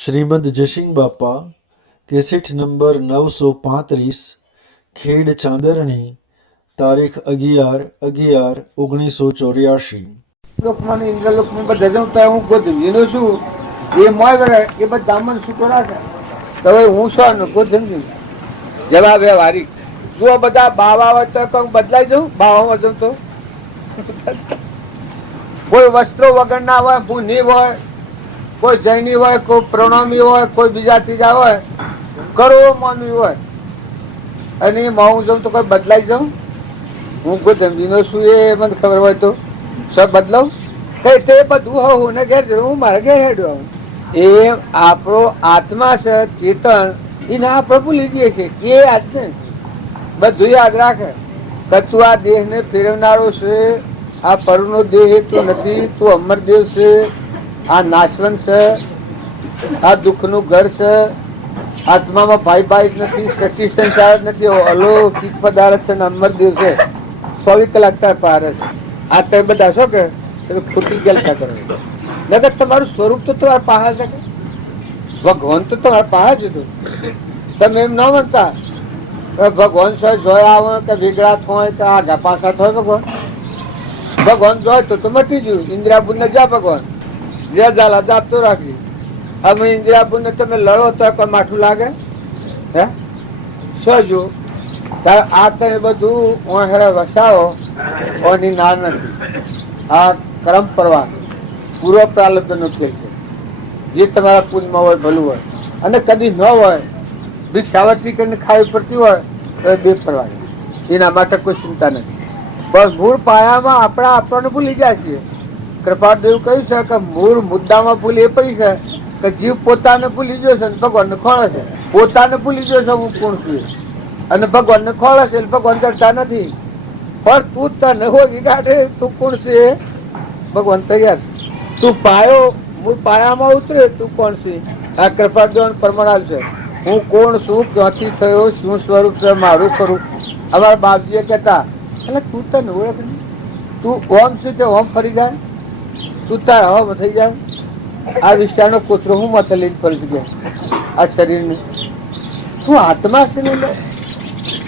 શ્રીમદ જશિંગ બાપા, cassette number 935, ખેડ ચાંદરણી, તારીખ 11/11/1984. લોકમાં ઇન્દ્રલોકમાં બધા જવું તો હું ગોધવીનો છું એ મોય વરે એ બધા મન છૂટો રાખે તો હવે હું શું ગોધવી જવાબ એ વારી જો બધા બાવા હોય તો કંઈક બદલાઈ જવું બાવામાં જવું તો કોઈ વસ્ત્રો વગર ના હોય ભૂની હોય કોઈ જૈની હોય કોઈ પ્રણમી હોય કોઈ બીજા ત્રીજા હોય કરોડો માનવી હોય અને હું જઉં તો કોઈ બદલાઈ જાઉં હું ગોધવીનો છું એ મને ખબર હોય તો સબ બદલાવ કઈ તે બધું હું ને ઘેર હું મારે ઘેર હેડ્યો એ આપણો આત્મા છે ચેતન એને આપણે ભૂલી જઈએ છીએ એ આજ ને બધું યાદ રાખે કે તું આ દેહ ને ફેરવનારો છે આ પરનો દેહ તો નથી તું અમરદેવ છે આ નાશવંત છે આ દુઃખ નું ઘર છે આત્મામાં ભાઈ ભાઈ નથી સૃષ્ટિ સંસાર નથી અલૌકિક પદાર્થ છે અમરદેવ છે 24 કલાક તાર પાર છે આ તમે બધા શું કે ખોટી ગલતા કરો નગર તમારું સ્વરૂપ તો તમારા પાસે છે ભગવાન તો તમારા પાસે જ હતું તમે એમ ન માનતા ભગવાન સાહેબ જોયા આવે કે ભીગડા થાય કે આગા પાછા થાય ભગવાન જોય તો મટી ગયું ઇન્દ્રિયાબુન ને જા ભગવાન જે ઝાલા જાપતો રાખી અમે ઇન્દ્રિયાબુન ને તમે લડો તો કોઈ માઠું લાગે હે શું જો આ તમે બધું ઓહેરા વસાવો ઓની ના નથી આ કરમ પરવા પૂર્વ પ્રાલબ્ધ નો ખેલ છે જે તમારા પુણ્યમાં હોય ભલું હોય અને કદી ન હોય ભિક્ષાવતી કરીને ખાવી પડતી હોય તો બે ફરવાની એના માટે કોઈ ચિંતા નથી બસ મૂળ પાયામાં આપણા આપણને ભૂલી જાય છીએ કૃપાદેવ કહ્યું છે કે મૂળ મુદ્દામાં ભૂલ એ પડી છે કે જીવ પોતાને ભૂલી ગયો છે ભગવાનને ખોળે છે પોતાને ભૂલી ગયો છે હું કોણ છું અને ભગવાનને ખોળે છે ભગવાન કરતા નથી પણ તું તને હોગી કાઢે તું કોણ છે ભગવાન તૈયાર તું પાયો મૂળ પાયામાં ઉતરે તું કોણ છે આ કૃપાદેવ પ્રમાણ છે હું કોણ છું ક્યાંથી થયો શું સ્વરૂપ છે મારું સ્વરૂપ અમારા બાપજીએ કહેતા એટલે તું તને ઓળખ નહીં તું ઓમ છે તે ઓમ ફરી જાય તું તાર હવા થઈ જાય આ વિસ્તારનો કોતરો હું માથે લઈને ફરી ગયા આ શરીરને તું આત્મા છે ને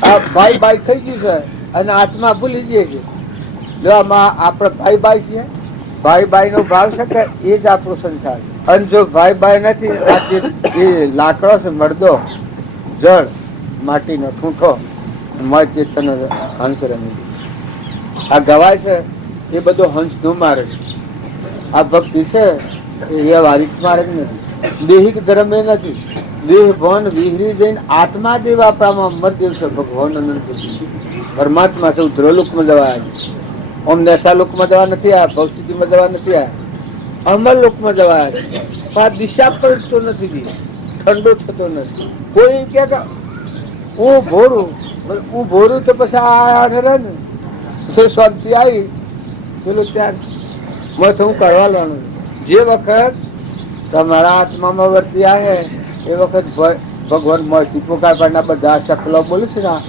આ ભાઈ બાઈ થઈ ગયું છે અને આત્મા ભૂલી જઈએ છે જો આમાં આપણે ભાઈ બાઈ છીએ ભાઈ બાઈ નો ભાવ છે કે એ જ આપણો સંસાર અને જો ભાઈ બાઈ નથી એ લાકડો છે મરદો જળ માટીનો ઠૂંઠો મય ચેતન હંસ રમી આ ગવાય છે એ બધો હંસ નો મારે આ ભક્તિ છે એ વારિક માર્ગ નથી દેહિક ધર્મ એ નથી દેહ ભવન વિહરી જઈને આત્મા દેવ આપણામાં અમરદેવ છે ભગવાન અનંત પરમાત્મા છે ધ્રુવલોકમાં જવા આવ્યા ઓમ નશા લોકમાં જવા નથી આવ્યા ભવસ્થિતિમાં જવા નથી આવ્યા અમર લોકમાં જવા આવ્યા પણ આ દિશા પલટતો નથી ઠંડો થતો નથી કોઈ કે હું ભોરું તો પછી આ રહે ને શાંતિ આવી પેલું ત્યાં હું કરવાનું જે વખત તમારા આત્મામાં વર્તી આવે એ વખત ભગવાન મળતી પોકાર પાડના બધા ચકલો બોલે છે ને આ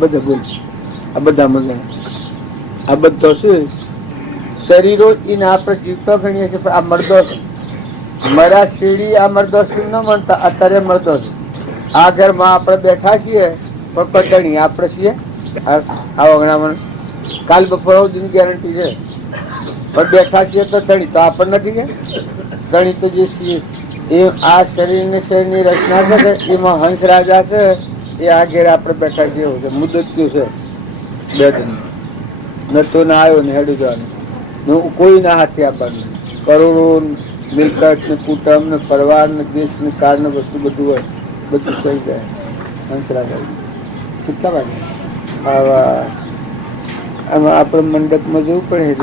બધા બોલે આ બધા મને આ બધો છે શરીરો એને આપણે જીવતો ગણીએ છીએ પણ આ મરદો છે મરા શીડી આ મરદો શીડ ન માનતા અત્યારે મરદો છે આ ઘરમાં આપણે બેઠા છીએ પણ પટણી આપણે છીએ આ વગણામાં કાલ બપોર સુધીની ગેરંટી છે પણ બેઠા છીએ તો ધણી તો આપણને નથી કે ધણી તો જે છીએ એ આ શરીરની રચના છે કે એમાં હંસ રાજા છે એ આ ઘેર આપણે બેઠા છીએ એવું છે મુદત કયું છે બે દિન નતો ના આવ્યો ને હેડું જવાનું કોઈ ના હાથે આપવાનું કરોડો મિલકત ને કુટુંબ ને પરિવાર ને દેશ ને કાર ને વસ્તુ બધું હોય બધું થઈ જાય હંસ રાજા કેટલા વાગે આવા આમાં આપણે મંડપમાં જવું પડે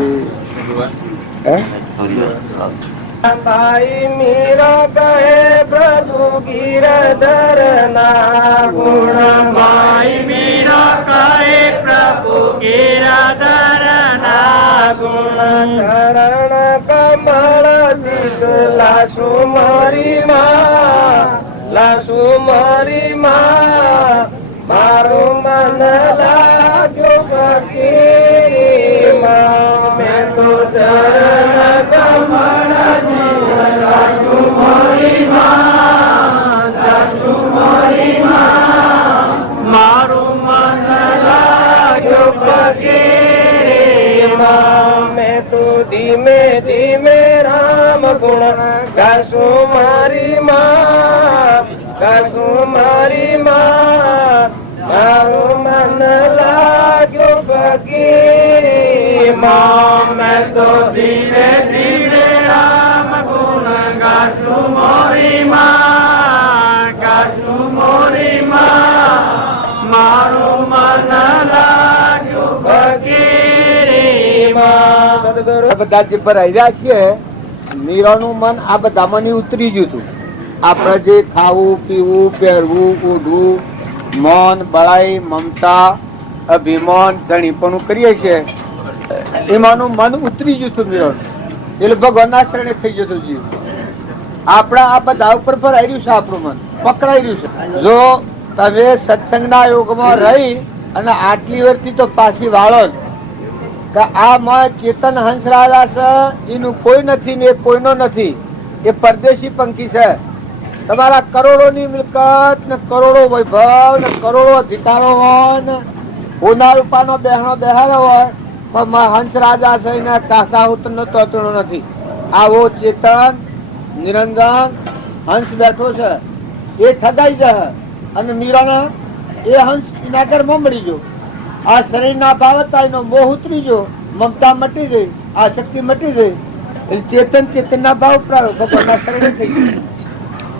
ભાઈ મીરા કહે પ્રભુ ગિરધર ના ગુણ ભાઈ મીરા કહે પ્રભુ ગિરધર ના ગુણ ચરણ કમળ દીક લાસુ મારી માં મારું મન લાગ્યું ફકીરમાં મેં તો ચરણ કમળ દીક લાસુ મારી માં ધીમે રામ ગુણ ગાશું મારી માં, ગાશું મારી માં. મારું મન લાગ્યું ફકીરી માં, મેં તો ધીરે ધીરે રામ ગુણ ગાશું મોરી માં, ગાશું મોરી માં. મારું મન લાગ્યું ફકીરી માં. બધા જે પર રહ્યા છીએ મીરાનું મન આ બધામાં ની ઉતરી ગયું હતું. આપણે જે ખાવું પીવું પહેરવું ઓઢવું મૌન બળાઈ મમતા અભિમાન ધણીપણું કરીએ છીએ એમાંનું મન ઉતરી ગયું હતું મીરાનું. એટલે ભગવાનના શરણે થઈ ગયું હતું જીવ. આપણા આ બધા ઉપર પર આવી રહ્યું છે, આપણું મન પકડાઈ રહ્યું છે. જો તમે સત્સંગના યોગમાં રહી અને આટલી વર્ષથી તો પાછી વાળો જ કે આ માં ચેતન હંસરાજા છે, એનું કોઈ નથી ને એ કોઈનો નથી, એ પરદેશી પંખી છે. તમારા કરોડોની મિલકત ને કરોડો વૈભવ ને કરોડો અધિકારો હોય ને હોના રૂપાનો બહેનો બહેરો હોય પણ હંસરાજા છે એને કાસાહુત નો તોતણો નથી. આવો ચેતન નિરંજન હંસ બેઠો છે એ ઠગાઈ જાય અને મીરાના એ હંસ વિનાગરમાં મળી ગયો. આ શરીરના ભાવતાનો મોહ ઉતરી ગયો, મમતા મટી ગઈ, આ શક્તિ મટી ગઈ. ચેતન ચેતનના ભાવ પ્રાયો ભગવાનના શરણે થઈ ગયું.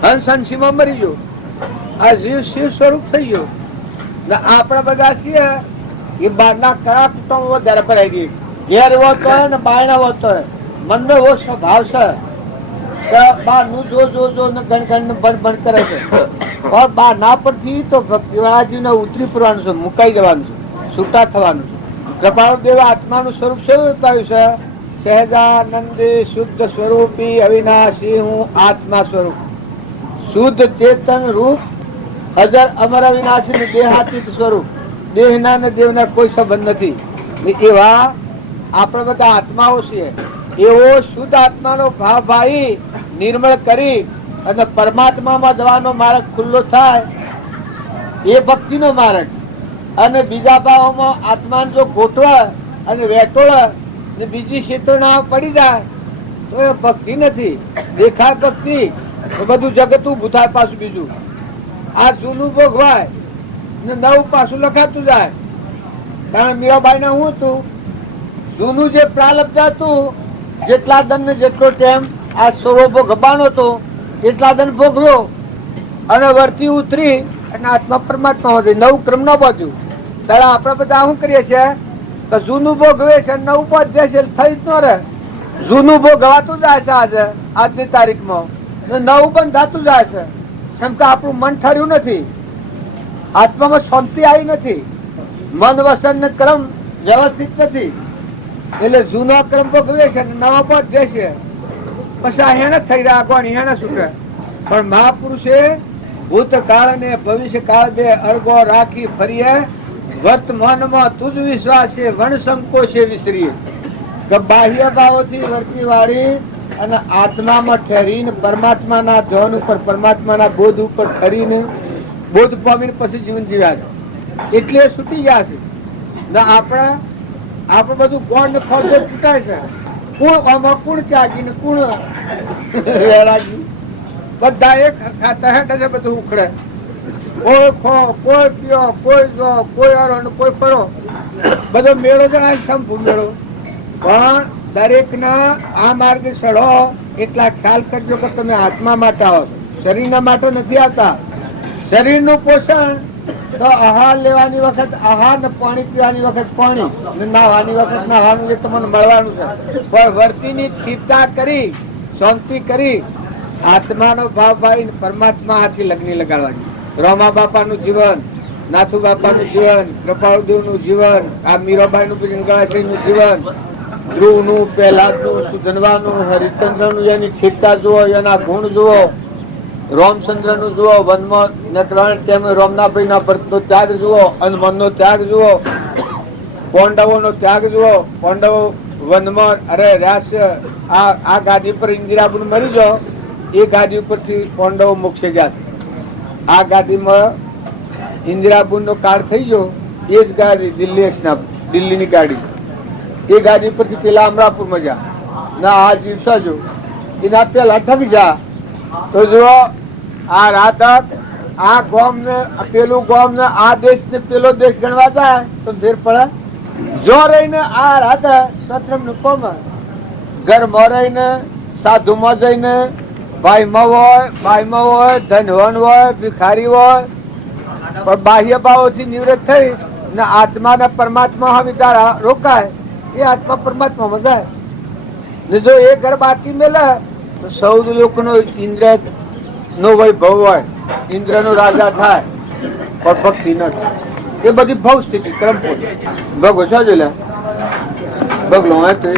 હંસ હંસીમાં મરી ગયો. આ જીવ શિવ સ્વરૂપ થઈ ગયો. ને આપણા બધા છીએ એ બહારના કયા કુટુંબો વધારે ભરાઈ ગઈ. ઘેર એવો તો હોય ને બાયણા એવો તો હોય. મનનો એવો સ્વભાવ છે કે બહારનું જો ને ગણ ગણ બણ કરે છે. પણ બહારના પરથી તો ભક્તિવાળાજીને ઉતરી પડવાનું છે, મુકાઈ જવાનું છે, છૂટા થવાનું છે. કૃપાળુદેવ આત્માનું સ્વરૂપ શું બતાવ્યું છે? સહેજાનંદી શુદ્ધ સ્વરૂપી અવિનાશી હું આત્મા સ્વરૂપ. શુદ્ધ ચેતન રૂપ અજર અમર અવિનાશી દેહાતીત સ્વરૂપ. દેહના ને દેવના કોઈ સંબંધ નથી. એવા આપણે બધા આત્માઓ છીએ. એવો શુદ્ધ આત્માનો ભાવ ભાઈ નિર્મળ કરી અને પરમાત્મામાં જવાનો માર્ગ ખુલ્લો થાય એ ભક્તિનો માર્ગ. અને બીજા ભાવોમાં આત્માને જો ગોઠવે અને વેટોળે ને બીજી ક્ષેત્રના પડી જાય તો એ ભક્તિ નથી. દેખાય ભક્તિ બધું જગત ઉભું થાય પાછું બીજું. આ જૂનું ભોગવાય ને નવું પાછું લખાતું જાય. કારણ મીરાબાઈ ને હું હતું જૂનું જે પ્રાલબ્ધ હતું જેટલા દન ને જેટલો ટાઈમ આ સોરો ભોગવાનો હતો એટલા દન ભોગવ્યો અને વર્તી ઉતરી અને આત્મા પરમાત્મા વધે નવું ક્રમ ન બાજુ. ત્યારે આપણે બધા શું કરીએ છીએ કે જૂનું ભોગવે છે નવું પદ જાય છે થઈ જ ન રહે. જૂનું ભોગવાતું જાય છે આજે આજની તારીખમાં નવું પણ થતું જાય છે. કેમ કે આપણું મન ઠર્યું નથી, આત્મામાં શાંતિ આવી નથી, મન વસન ને ક્રમ વ્યવસ્થિત નથી. એટલે જૂનો ક્રમ ભોગવે છે નવો પદ જશે પછી આ હેને થઈ રહ્યા કોણ હેને છૂટે. પણ મહાપુરુષે ભૂતકાળ ને ભવિષ્ય કાળ બે અર્ગો રાખી ફરીએ વર્તમાનમાં તુજ વિશ્વાસે વણ સંકોચે વિસરીએ. બાહ્ય ભાવોથી વર્તી વાળી અને આત્મામાં ઠરીને પરમાત્માના ધ્યાન ઉપર પરમાત્માના બોધ ઉપર ઠરીને બોધ પામીને પછી જીવન જીવ્યા છે. એટલે છૂટી ગયા છે. આપણે બધું કોણ ને ખોટ તૂટાય છે. કુણ આમાં કુણ ત્યાગી ને કુણ વેરાગી બધા એક ખાતા હેઠ છે. બધું ઉખડે કોઈ ખો કોઈ પીઓ કોઈ જો કોઈ અરો ને કોઈ ફરો બધો મેળો જણાય સંપૂ મેળો. પણ દરેક ના આ માર્ગ ચડો એટલા ખ્યાલ કરજો કે તમે આત્મા માટે આવો, શરીરના માટે નથી આવતા. શરીરનું પોષણ તો આહાર લેવાની વખત આહાર ને પાણી પીવાની વખત પાણી ને નાહવાની વખત નાહવાનું જે તમને મળવાનું છે. પણ વર્તીની સ્થિરતા કરી શાંતિ કરી આત્માનો ભાવ ભાઈ પરમાત્મા હાથી લગ્ન લગાડવાની. રોમા બાપાનું જીવન, નાથુ બાપાનું જીવન, કૃપાળુદેવનું જીવન, આ મીરાબાઈનું નું જીવન, ધ્રુવનું, પ્રહલાદનું, સુધનવાનું, હરિશ્ચંદ્રનું એની સ્થિરતા જુઓ, એના ગુણ જુઓ, રામચંદ્રનું જુઓ, વનમાં રામનાભાઈના ભરતનો ત્યાગ જુઓ, હનુમાનનો ત્યાગ જુઓ, પાંડવોનો ત્યાગ જુઓ. પાંડવો વનમાં અરે રાષ્ટ્ર આ ગાદી પર ઇન્દિરાબુન મરી જાઓ એ ગાદી ઉપરથી પાંડવો મોક્ષે ગયા. આ ગાદીમાં ઇન્દિરાબુન નો કાળ થઈ ગયો એ જ ગાડી દિલ્હીની ગાડી એ ગાડી પરથી પેલા અમરાપુરમાં ગયા. ના આ જીવશો જો એના પેલા ઠગી જા તો જુઓ આ રાત આ ગોમ ને પેલું ગોમ ને આ દેશ ને પેલો દેશ ગણવા જાય તો ફેર પડે. જો રહીને આ રાત સત્રમ નું કોમ ઘરમાં રહીને સાધુમાં જઈને ભાઈમાં હોય ધનવાન હોય ભિખારી હોય પણ બાહ્ય ભાવોથી નિવૃત્ત થઈ ને આત્મા ને પરમાત્મા હવે તારા રોકાય એ આત્મા પરમાત્મામાં જાય ને જો એ ઘર બાકી મેલે તો સૌ લોકોનો ઇન્દ્ર નો વૈભવ હોય, ઇન્દ્ર નો રાજા થાય પણ ભક્તિ ન થાય. એ બધી ભવ સ્થિતિ ક્રમ ભગો છો જો લે ભગલો હે તે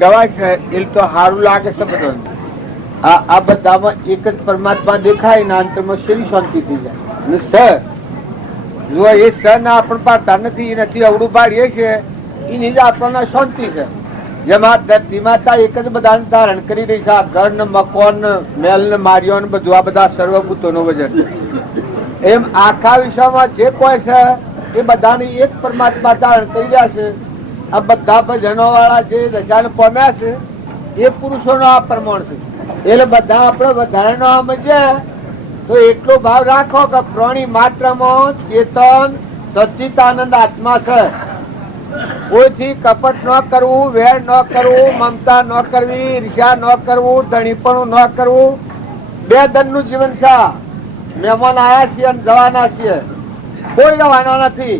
ગવાય છે એ તો સારું લાગે છે બધું. આ બધામાં એક જ પરમાત્મા દેખાય ને અંતમાં શેરી શાંતિ થઈ જાય. સર જો એ સર ના આપણ પાડતા નથી અવડું પાડીએ છે એની જ આપણને શાંતિ છે. જેમાં ધરતી માતા એક જ બધાને ધારણ કરી રહી છે. આ ઘર ને મકોન ને મેલ ને માર્યો ને બધું આ બધા સર્વભૂતો નું વજન એમ આખા વિશ્વમાં જે કોઈ છે એ બધાને એક પરમાત્મા ધારણ કરી રહ્યા છે. આ બધા ભજનો વાળા જે દશાને પામ્યા છે એ પુરુષો નો આ પ્રમાણ છે. એટલે બધા આપડે વધારે નો સમજ્યા તો એટલો ભાવ રાખો કે પ્રાણી માત્રમાં ચેતન સચ્ચિદાનંદ આત્મા છે. કોઈથી કપટ ન કરવું, વેર ન કરવું, મમતા ન કરવી, ઈર્ષ્યા ન કરવું, ધણીપણું ન કરવું. બે ધન નું જીવન છે. મહેમાન આયા છીએ અને જવાના છીએ, કોઈ રહેવાના નથી.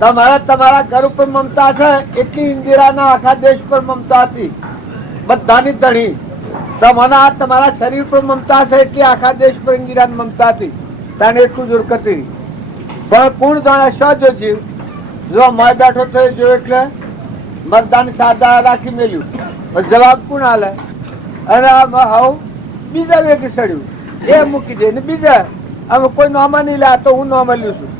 તમારા ઘર ઉપર મમતા છે એટલી ઇન્દિરાના આખા દેશ પર મમતા હતી બધાની ધણી. તમારા શરીર પર મમતા છે એટલી આખા દેશ પર ઇન્દિરાની મમતા હતી. તને એટલું જોર કરતી પણ કોણ જાણે શું જો જીવ જો મય બેઠો થયો જો એટલે મરદાની સાદા રાખી મેલ્યું જવાબ કોણ હાલે અને આમાં હાવ બીજા વેગી ચડ્યું એ મૂકી દે ને બીજા અમે કોઈ નોમાં નહીં લે તો હું નોમ લ્યું છું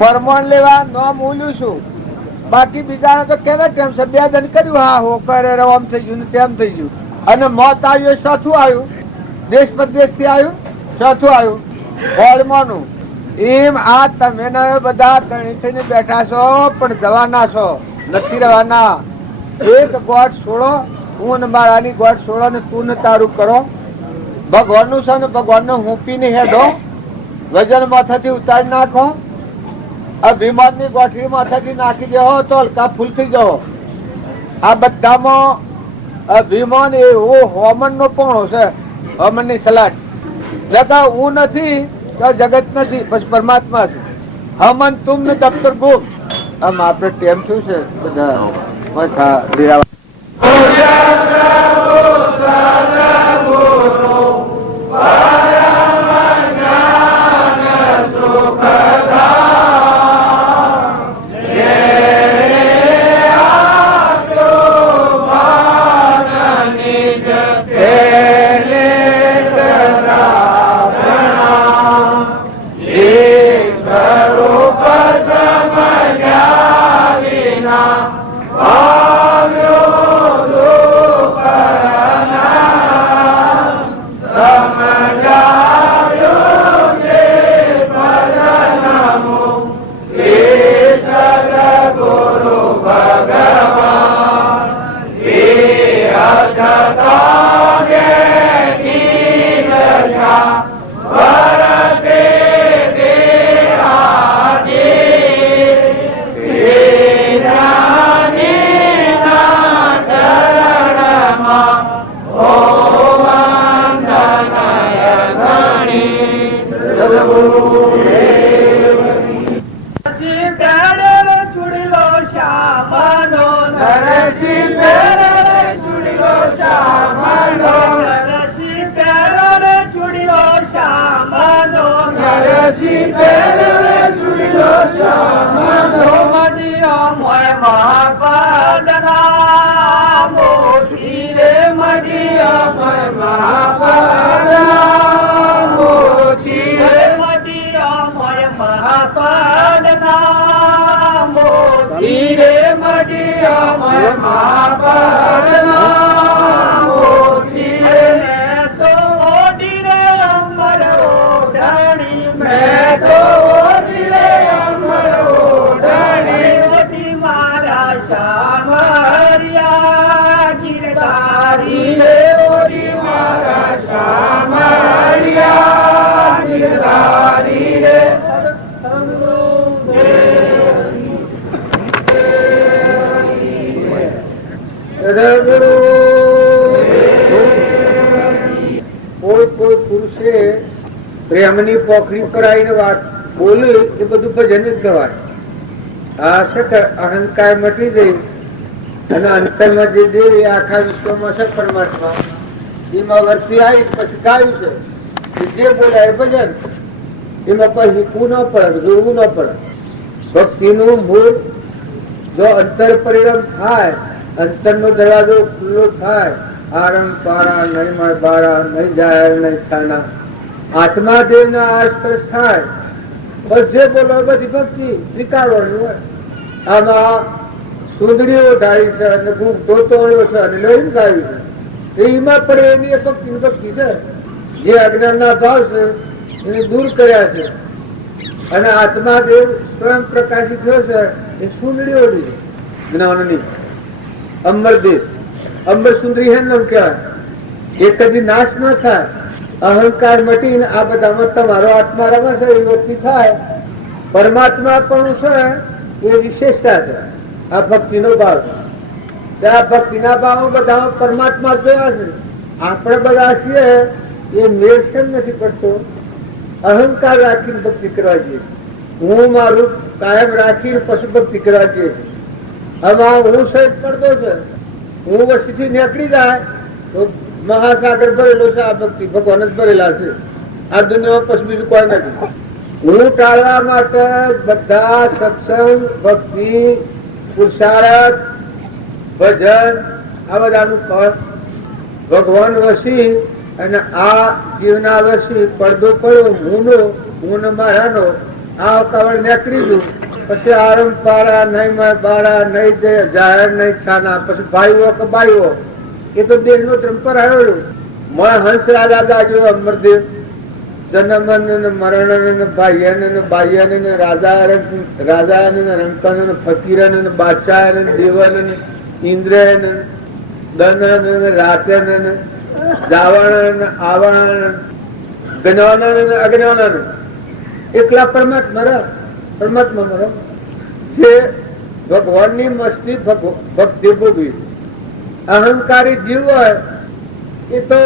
પરમાણ લેવા નોમ ઉલ્યું છું. બાકી બીજા તો કેને ટેમ છે બે જણ કર્યું હા હો કરે આમ થઈ ગયું ને તેમ થઈ ગયું અને મોત આવ્યું ચોથું આવ્યું દેશ પરદેશ થી આવ્યું ચોથું આવ્યું હોળમાંનું. એમ આ તમે બધા ધણી થઈને બેઠા છો પણ જવાના છો નથી રહેવાના. એક ગોઠ છોડો હું ને મારાની ગોઠ છોડો ને તું ને તારું કરો. ભગવાન નું છે ને ભગવાન ને હુંપીને હેડો વજન માથાથી ઉતારી નાખો. અભિમાન ની ગોઠવી માથાથી નાખી દેવો તો હલકા ફૂલ થઈ જાઓ. આ બધામાં અભિમાન એવું હોમન નો પણ છે. હોમન ની સલાડ જતા હું નથી તો જગત નથી પછી પરમાત્મા છે. હમન તુમ ને દફતર ગુમ. આમ આપડે ટેમ શું છે બધા Amen. મદિયા મોય મહાપદના મોતી રે મદિયા મોય મહાપદના મોતી રે મદિયા મોય મહાપદના મોતી રે મદિયા મોય મહાપદના મોતી રે તો ઓડી રે અમર ઓઢણી મેં તો ઓડી રે અમર ઓઢણી ઓડી મારા શામરિયા ગિરધારી રે ઓડી મારા શામરિયા ગિરધારી રે સદગુરુ કોઈ કોઈ પુરુષે પ્રેમની પોખરી પર આવીને વાત બોલે એ બધું ભજન જ ગવાય. આ છે કે અહંકાર મટી જાય અને અંતરમાં જે દેવ એ આખા વિશ્વમાં છે પરમાત્મા એમાં વર્તી આવી પછી ગાયું છે જે બોલાય ભજન એમાં કોઈ શીખવું ન પડે જોવું ન પડે. ભક્તિનું મૂળ જો અંતર પરિણામ થાય, અંતરનો દરવાજો ખુલ્લો થાય, આરમ પારા નહીં માં બારા નહીં જાહેર નહીં છાના આત્મા દેવના આસપાસ થાય બસ જે બોલો બધી ભક્તિ સ્વીકારવાની હોય. આમાં સુંદડીઓ ઢાળી છે અને ખૂબ ધોતોળ્યો છે અને લોહી ગાવી છે એમાં પડે એની ભક્તિ ભક્તિ છે. જે અજ્ઞાનના ભાવ છે એને દૂર કર્યા છે અને આત્મા દેવ સ્વયં પ્રકાશિત થયો છે એ સુંદડીઓ જ્ઞાનની અંબર દેશ અંબર સુંદરી હે નામ કહેવાય. એ કદી નાશ ન થાય. અહંકાર મટીને આ બધામાં તમારો આત્મા રમે છે એ વૃત્તિ થાય. પરમાત્મા પણ છે એ વિશેષતા છે. આ ભક્તિનો ભાવ છે. આ ભક્તિના ભાવ બધા પરમાત્મા જોયા છે. આપણે બધા છીએ એ મેળસેમ નથી કરતો. અહંકાર રાખીને ભક્તિ કરવા જોઈએ. હું મારું કાયમ રાખીને પશુ ભક્તિ કરવા જોઈએ. આમાં હું સહિત પડતો છે. હું વસ્તીથી નીકળી જાય તો મહાસાગર ભરેલો છે. આ ભક્તિ ભગવાન જ ભરેલા છે. આ દુનિયામાં પછી બીજું કોઈ નથી. હું ટાળવા માટે બધા સત્સંગ ભક્તિ પુરુષાર્થ ભજન આ બધાનું ફળ ભગવાન વસી અને આ જીવના વસી પડદો પડ્યો હું મારાનો આ કવળ નીકળી દઉં પછી આરમ પારા નહીં માં બારા નહીં જાહેર નહીં છાના પછી ભાઈઓ કે બાઈઓ એ તો દેહ નો ત્રંપર આવેલું હંસ રાજા જેવો અમરદેવ જન્મન મરણ ભાઈયન બાહ્યન રાજા રંકન ફકીરન બાદશાહ દેવન ઇન્દ્રન દનન રાતન જાવણ આવણ જ્ઞાનન અજ્ઞાનન એકલા પરમાત્મા મરો જે ભગવાનની મસ્તી ભક્તિ ભોગવી. અહંકારી જીવ હોય એ તો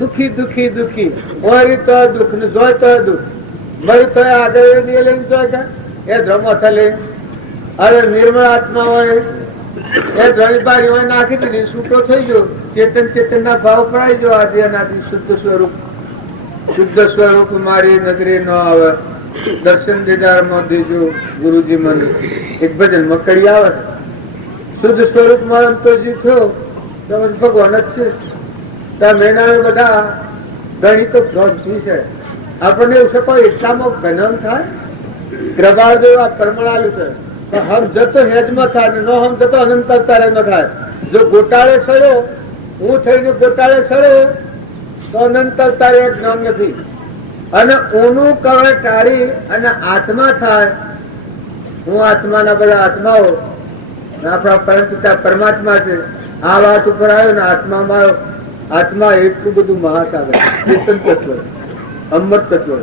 દુખી દુખી દુખી મરી તો દુઃખ ને જોય તો દુઃખ મરી તો આદર લઈને જોય એ ધ્રમથ લે. અરે નિર્મળ આત્મા હોય એ ધ્રણીબારી હોય નાખી દીધી છૂટો થઈ ગયો. ચેતન ના ભાવ પડાઈ ગયો. આજે એનાથી શુદ્ધ સ્વરૂપ મારી નજરે ન આવે. દર્શન દીદારમાં દેજો ગુરુજી મને એક ભજન મકડી આવે શુદ્ધ સ્વરૂપ માં તો જે થયો તમે ભગવાન જ છે. મેના બધા ગણિતો ભ્રાંતિ છે. આપણને એવું છે પણ એટલામાં જ્ઞાન થાય કૃપાળ દેવ આ પરમળાલું છે. હમ જતો હેજમાં થાય ને નો હમ જતો અનંત અવતારે ન થાય. જો ગોટાળે સડ્યો હું થઈને ગોટાળે સડ્યો તો અનંત અવતારે જ્ઞાન નથી. અને ઊનું કવળ ટાળી અને આત્મા થાય. હું આત્માના બધા આત્માઓ આપણા પરમ પિતા પરમાત્મા છે. આ વાત ઉપર આવ્યો ને આત્મામાં આત્મા એટલું બધું મહાસાગર ચેતન તત્વ અમર તત્વ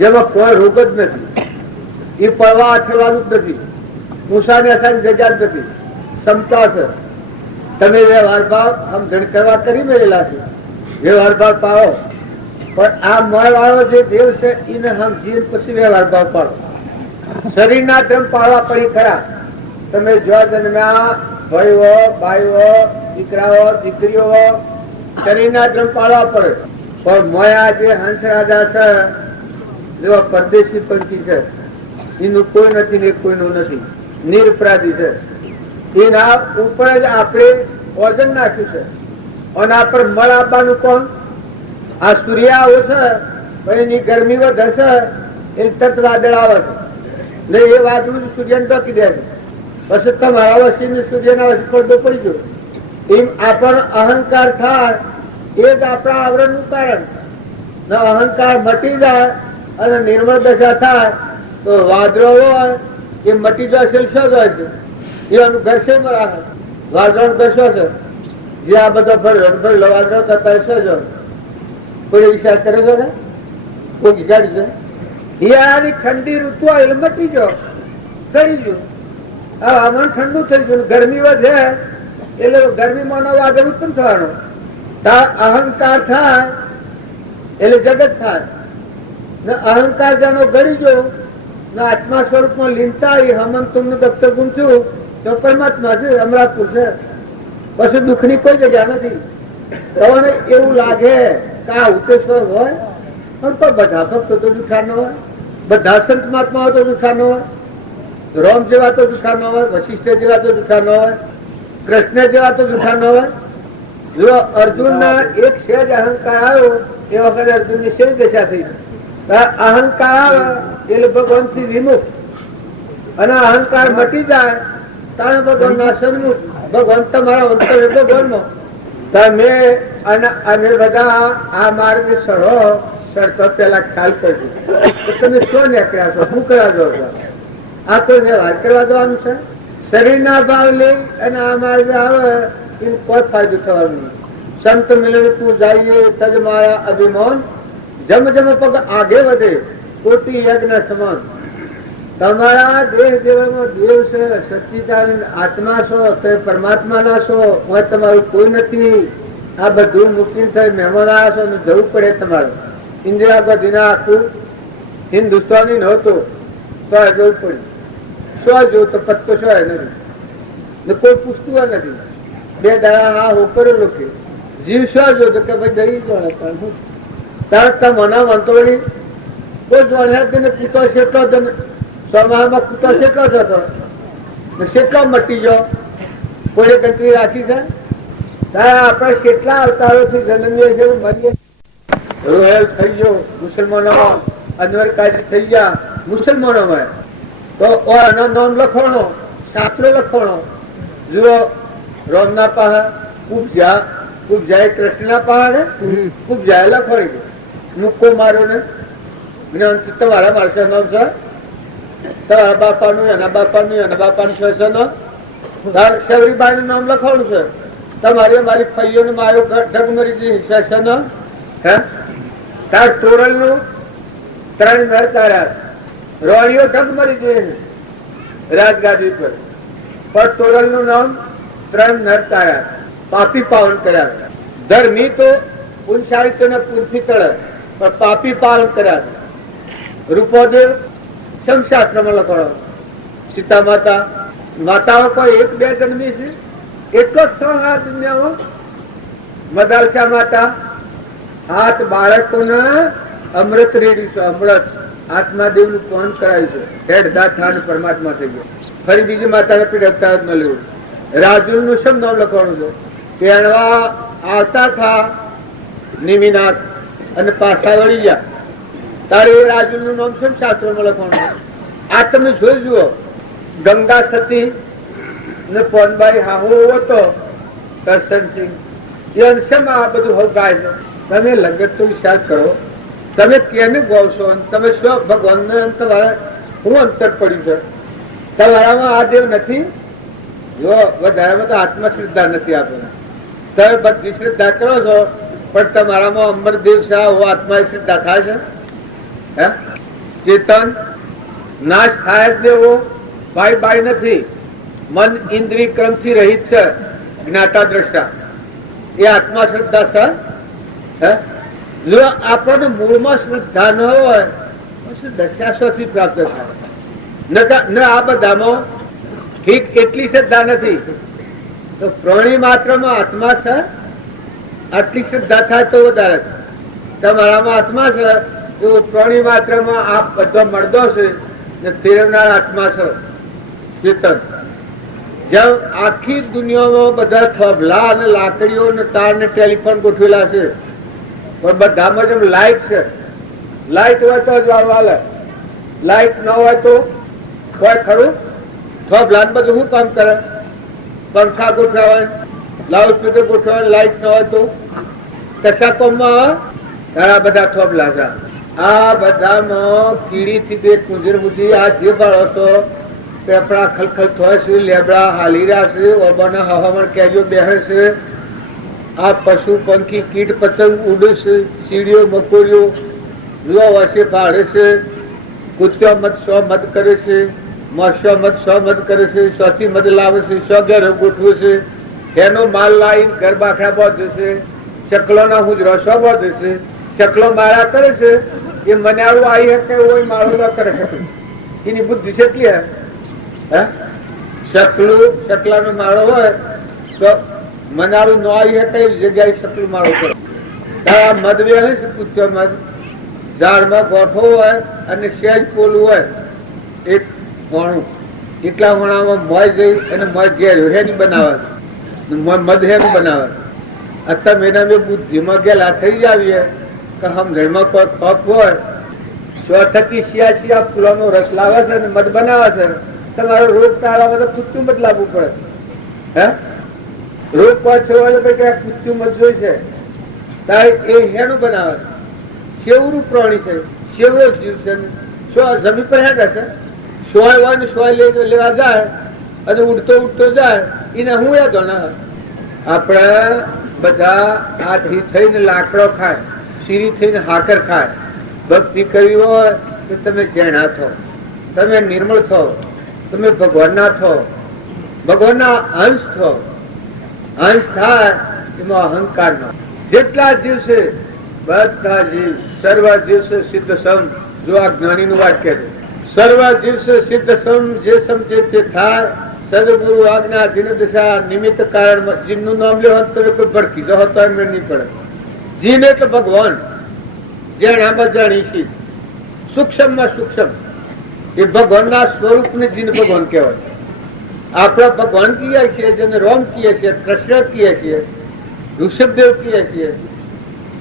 જેમાં કોઈ રોગ જ નથી. એ પડવા અથડવાનું જ નથી. મૂસાને અસાની જગ્યા જ નથી. ક્ષમતા છે. તમે વ્યવહાર ભાવ સમજણ કરવા કરી મેળેલા છે. વ્યવહાર ભાવ પાડો પણ આ મળ વાળો જે દેવ છે એને સમજી પછી વ્યવહાર ભાવ પાડો. શરીરના ધર્મ પાડવા પડી ખરા. તમે જો જન્મ્યા ભાઈઓ ભાઈઓ દીકરાઓ દીકરીઓ શરીરના ધર્મ પાડવા પડે. પણ મોયા જે હંસ રાજા છે જેવા પરદેશી પંખી છે એનું કોઈ નથી ને કોઈનું નથી, નિરપરાધી છે. એના ઉપર જ આપણે વજન નાખ્યું છે. અને આ પર મળ આપવાનું કોણ? આ સૂર્ય આવો છે, પણ એની ગરમી વધે છે, એ તત વાદળ આવે છે, ને એ વાદળું સૂર્યને ઢોકી દે છે. પછી તમારા વસ્તી સૂર્યના વસ્તી પડદો પડી ગયો. એમ આપણો અહંકાર થાય એ જ આપણા આવરણનું કારણ. અહંકાર મટી જાય અને નિર્મળ દશા થાય તો વાદળો હોય એ મટી જાય છે. શું હોય છે? એનું ઘરશે મરા વાદળ ઘરશો છે. જે આ બધો ભરેલો વાદળો થતા શું જો કોઈ વિચાર કરે છે? કોઈ ગાડી છે આની ઠંડી ઋતુ આવે એટલે મટી ગયો, ગળી ગયું. હવામાન ઠંડુ થઈ ગયું, ગરમી વધે એટલે ગરમીમાં નો વાદળ ઉત્પન્ન થવાનો. અહંકાર થાય એટલે જગત થાય ને. અહંકાર જાનો ગળી ગયો ને આત્મા સ્વરૂપમાં લીનતા હમન તુમને દફતર ગુમ છું તો પરમાત્મા છે, અમરાપુર છે. પછી દુઃખ ની કોઈ જગ્યા નથી. તમને એવું લાગે કે આ ઉત્તેશ્વર હોય, પણ તો બધા ભક્તો તો દુઃખા ન હોય, બધા સંત મહાત્મા તો દુઃખા ન હોય, રોમ જેવા તો દુઃખા ન હોય, વશિષ્ઠ જેવા તો દુઃખા ન હોય, કૃષ્ણ જેવા તો દુઃખા ન હોય. જો અર્જુન ના એક સહેજ અહંકાર આવ્યો એ વખતે અર્જુન ની સહેજ દશા થઈ. અહંકાર આવે એટલે ભગવાન થી વિમુખ, અને અહંકાર મટી જાય ત્યારે ભગવાન ના સન્મુખ. ભગવાન તમારા અંતર ભગવાન નો તમે અમે બધા આ માર્ગ સરતો પેલા ખ્યાલ કરજો તો તમે શું નીકળ્યા છો, શું કરવા દો છો? આ તો વાત કરવા દેવાનું છે. શરીર ના ભાવ લઈ અને આ માર્ગ આવે એમ કોઈ ફાયદો થવાનો નહીં. સંત મિલન તું જઈએ તજ મારા અભિમાન, જમ જમ પગ આગે વધે કોટી યજ્ઞ સમાન. તમારા દેહ દેવનો દેવ છે, સચ્ચિદાનંદ આત્મા છો, તો પરમાત્મા ના છો, હું તમારું કોઈ નથી. આ બધું મૂકીને થઈ મહેમાન આવ્યા છો અને જવું પડે તમારે. ઇન્દિરા ગાંધીના આખું હિન્દુસ્તાની નહોતું તો જવું પડ્યું. શું જોવું તો પત્તો શું નથી ને કોઈ પૂછતું નથી. બે દાડા હા હું કરેલો કે જીવ શું જોતો કે ભાઈ ડરી જવા તાર મના વાંધો વળી કોઈ જોડ્યા તેને પૂતો કેટલો સમાજમાં પૂતો કેટલો જતો કેટલો મટી ગયો, કોઈ ગણતરી રાખી છે? આપણે કેટલા અવતારોથી જન્મીએ છીએ, મરીએ. રોયલ થઈ ગયો મુસલમાનોમાં, અનવર કાયદે થઈ ગયા મુસલમાનોમાં, તો એનો નામ લખવાનો, શાસ્ત્રો લખવાનો. જુઓ રોમ ના પાસે ખૂબ જાય, કૃષ્ણ ના પાસે ખૂબ જાય લખવાડી મૂકો મારો ને તમારા માણસો નામ છે, તમારા બાપાનું, એના બાપાનું, એના બાપાનું શેષનો શબરીબાઈ નું નામ લખવાનું છે. તમારી અમારી ફઈઓ ને મારો ઢગમરી શેષનો તાર ટોરલ નું 3 નર તાર્યા, રોણીઓ ઢગમરી જઈ રાજગાદી પર, પણ ટોરલ નું નામ 3 નર તાર્યા, પાપી પાવન કર્યા. ધર્મી તો પુનસાહિત્ય ને પૂરથી તળે, પણ પાપી પાલન કર્યા. રૂપોદેવ સમશાસ્ત્રમાં લખવાનો. સીતા માતા, માતાઓ કોઈ 1-2 જન્મી છે એટલો જ છો આ દુનિયામાં. મદાલસા માતા હાથ બાળકોને અમૃત રેડી છે, અમૃત આત્માદેવ નું પહન કરાયું છે. હેડ દાંત પરમાત્મા થઈ ગયો. ફરી બીજી માતાને પીડકતા જ મળ્યું. રાજુલ નું શું નામ લખવાનું છે? પેણવા આવતા થા નિમિનાથ અને પાછા વળી ગયા તારે એ રાજુલ નું નામ શું શાસ્ત્રોમાં લખવાનું? આ તમે જોઈ જુઓ. ગંગા સતી ને પોનબાઈ હાહો હતો કરશનસિંહ, એ અંશમાં આ બધું હવે ગાય છે. તમે લગત તો વિચાર કરો, તમે કેને ગોવશો? તમે શું ભગવાનને તમારે શું અંતર પડ્યું છે? તમારામાં આ દેવ નથી. જો વધારામાં તો આત્મશ્રદ્ધા નથી આપણને. તમે બધી શ્રદ્ધા કરો છો, પણ તમારામાં અમરદેવ શાહ આત્મા શ્રદ્ધા થાય છે? હે ચેતન નાશ થાય જ દેવો બાય નથી. મન ઇન્દ્રિય ક્રમ થી રહિત છે, જ્ઞાતા દ્રષ્ટા. એ આત્મા શ્રદ્ધા છે. હે જો આપણને મૂળમાં શ્રદ્ધા ન હોય પછી દશાશોથી પ્રાપ્ત થાય. ન આ બધામાં ઠીક એટલી શ્રદ્ધા નથી તો પ્રાણી માત્રમાં આત્મા છે, આટલી શ્રદ્ધા થાય તો વધારે. તમારામાં આત્મા છે તો પ્રાણી માત્રમાં આ બધો મળદો છે ને ફેરવનાર આત્મા છો ચેતન. જેમ આખી દુનિયામાં બધા થોભલા અને લાકડીઓ ને તાર ને ટેલિફોન ગોઠવેલા છે, પણ બધામાં જેમ લાઈટ છે, લાઈટ હોય તો જ વાલે, લાઈટ ન હોય તો હોય ખરું? થોભલા ને બધું શું કામ કરે? પંખા ગોઠવાય, લાઉડ સ્પીકર ગોઠવાય, લાઈટ ન હોય તો કશા કોમમાં ઘણા બધા થોભલા છે. આ બધામાં કીડી થી તે કુંજર બુદ્ધિ આ જે બાળો છો પેપડા ખલખલ થાય છે, લેબડા હાલી રહ્યા છે, ઓબાના હવામાન કેજો બેહે છે, આ પશુ પંખી કીટ પતંગ ઉડે છે, ચીડીઓ મકોડીઓ જુઓ વસે ભાડે છે, કૂત્યો મત સો મત કરે છે, મત્સ્યો મત સો મત કરે છે, સોથી મત લાવે છે, સો ઘેરો ગોઠવે છે, એનો માલ લાવીને ઘર બાખડા બાંધે છે, ચકલો ના હુજરો સો બાંધે છે, ચકલો મારા કરે છે, એ મનાળું આવી શકે હોય માળું ન કરે શકે, એની બુદ્ધિ કેટલી હે? ચકલાનો માળો હોય તો મનાળું ન આવી શકે એવી જગ્યાએ ચકલું માળો કરે. મધ વેહે છે, કૂચો મધ ઝાડમાં ગોઠો હોય અને સેજ પોલું હોય એક વણું, એટલા વણામાં મોય જઈ અને મોય ઘેર હેની બનાવે, મધ હેનું બનાવે. અત્યારે એના મેં બુદ્ધિમાં ગયેલા થઈ આવીએ કે સમજણમાં કોઈ કપ હોય 100 થકી 86 ફૂલોનો રસ લાવે છે અને મધ બનાવે છે, તમારો રોગ ટાળવા કુચ્ચું મધ લાવવું પડે. હે રોગ પાછો કુચ્ચું મધ જોઈ છે તારે એ હેનું બનાવે છે. શેવરું પ્રાણી છે, શેવરો જીવ છે, જમીન પર હેઠ હશે, સોય હોય ને સોય લેવા જાય અને ઉડતો ઉડતો જાય એને હું યાદ ના. આપણે બધા હાથી થઈને લાકડો ખાય, સીરી થઈને હાકર ખાય. ભક્તિ કરવી હોય તો તમે જૈના થો, તમે નિર્મળ થો, તમે ભગવાનના થો, ભગવાનના અંશ થો. અંશ થાય એમાં અહંકાર નો. જેટલા જીવ છે બધા જીવ, સર્વ જીવ છે સિદ્ધ સમ. જો આ જ્ઞાની નું વાક્ય છે, સર્વ જીવ છે સિદ્ધ સમ, જે સમજે તે થાય. સદગુરુ આજ્ઞા જીન દશા નિમિત્ત કારણ. જીનનું નામ લેવા તમે કોઈ ભડકી જાઓ તો એમ નહીં પડે. જીન એટલે ભગવાન, જેણામાં જાણીશી, સૂક્ષ્મ માં સૂક્ષ્મ. એ ભગવાનના સ્વરૂપ ને જીન ભગવાન કહેવાય. આપણા ભગવાન કહીએ છીએ, જેને રોમ કહીએ છીએ, કૃષ્ણ કહીએ છીએ, ઋષભદેવ કહીએ છીએ,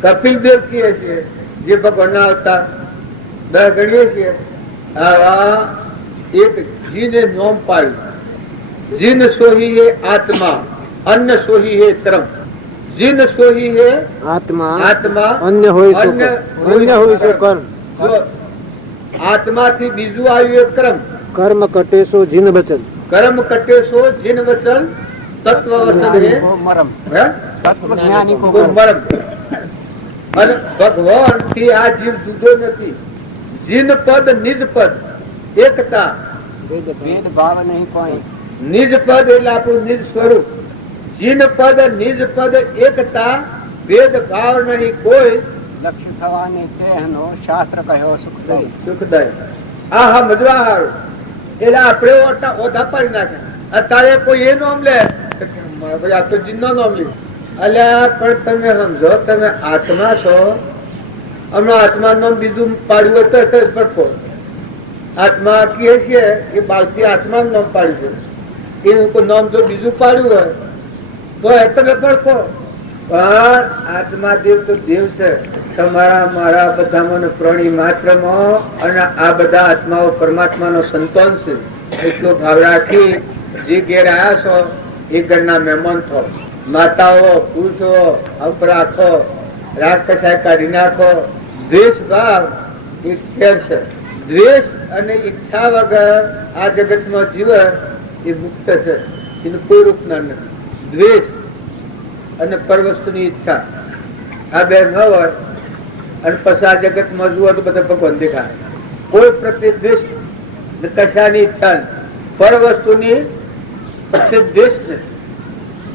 કપિલદેવ કહીએ છીએ, જે ભગવાનના અવતાર 10 ગણીએ છીએ. આવા એક જીને નોમ પાડ્યું. जिन सोही है आत्मा, अन्न सोही है क्रम. जिन सोही है आत्मा, आत्मा अन्य હોય છે કર્મ. આત્મા થી બીજું આવ્યું એક કર્મ. કર્મ કટે સો જીન વચન. કર્મ કટે સો જીન વચન. તત્વ વચન હે મરમ. તત્વજ્ઞાની કો મરમ. અને ભગવાન થી આ જીવ જુદો નથી. જીન પદ નિજ પદ એકતા. ભેદ ભાવ નહીં કોઈ. નિજ પદ એટલે આપણું નિજ સ્વરૂપ. જીન પદ નિજ પદ એકતા, ભેદ ભાવ નહીં કોઈ. લક્ષ્ય થવાની તેનો શાસ્ત્ર કહ્યો સુખદાય. સુખદાય આ હા મજવા હારું. એટલે આપણે ઓઢા પાડી નાખે. અત્યારે કોઈ એ નામ લે આ તો જીન નો નામ લે. અલ્યા પણ તમે સમજો, તમે આત્મા છો. હમણાં આત્મા નામ બીજું પાડ્યું હોય તો પડખો. આત્મા કહીએ છીએ એ બાળકી આત્મા નામ પાડ્યું છે, એનું નામ જો બીજું પાડ્યું હોય તો તમે પડખો. પણ આત્મા દેવ તો દેવ છે, તમારા મારા બધામાં પ્રાણી માત્રમાં. અને આ બધા આત્માઓ પરમાત્માનો સંતાન છે. એટલો ભાવ રાખી જે ઘેર આવ્યા છો એ ઘરના મહેમાન થો. માતાઓ પુરુષો અપ રાખો, રાગ કસાય કાઢી નાખો. દ્વેષ ભાવ એ ખેર છે. દ્વેષ અને ઈચ્છા વગર આ જગતમાં જીવે એ મુક્ત છે, એનું કોઈ રૂપના નથી. દ્વેષ અને પરવસ્તુની ઈચ્છા આ બે ન હોય અને પછી આ જગતમાં જુઓ તો બધા ભગવાન દેખાય. કોઈ પ્રત્યે દ્વેષ કશાની ઈચ્છા નથી, પરવસ્તુની પ્રત્યે દ્વેષ નથી.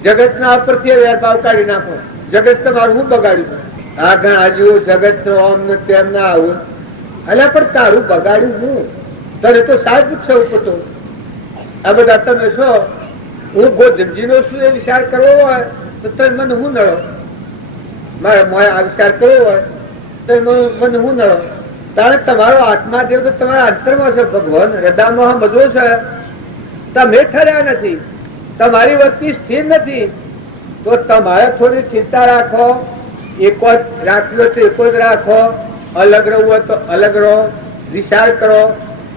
જગતના પ્રત્યે વેરભાવ કાઢી નાખો. જગત તમારું હું બગાડ્યું? આ ઘણા જીવો જગત નો આમ ને તેમ ના આવું. અલ્યા પણ તારું બગાડ્યું હું? તને તો સાહેબ પૂછવું પડતું. આ બધા તમે છો, હું ગોધમજી નો શું એ વિચાર કરવો હોય તો તમે મને હું નડો? મારે આ વિચાર કરવો હોય તો મને હું નડો? તારે તમારો આત્મા દેવ તો તમારા અંતરમાં છે. ભગવાન હૃદયમાં બધું છે. તમે ઠર્યા નથી, તમારી વસ્તી સ્થિર નથી, તો તમારે થોડી ચિંતા રાખો. એકો જ રાખ્યો તો એકો જ રાખો, અલગ રહેવું હોય તો અલગ રહો, વિચાર કરો,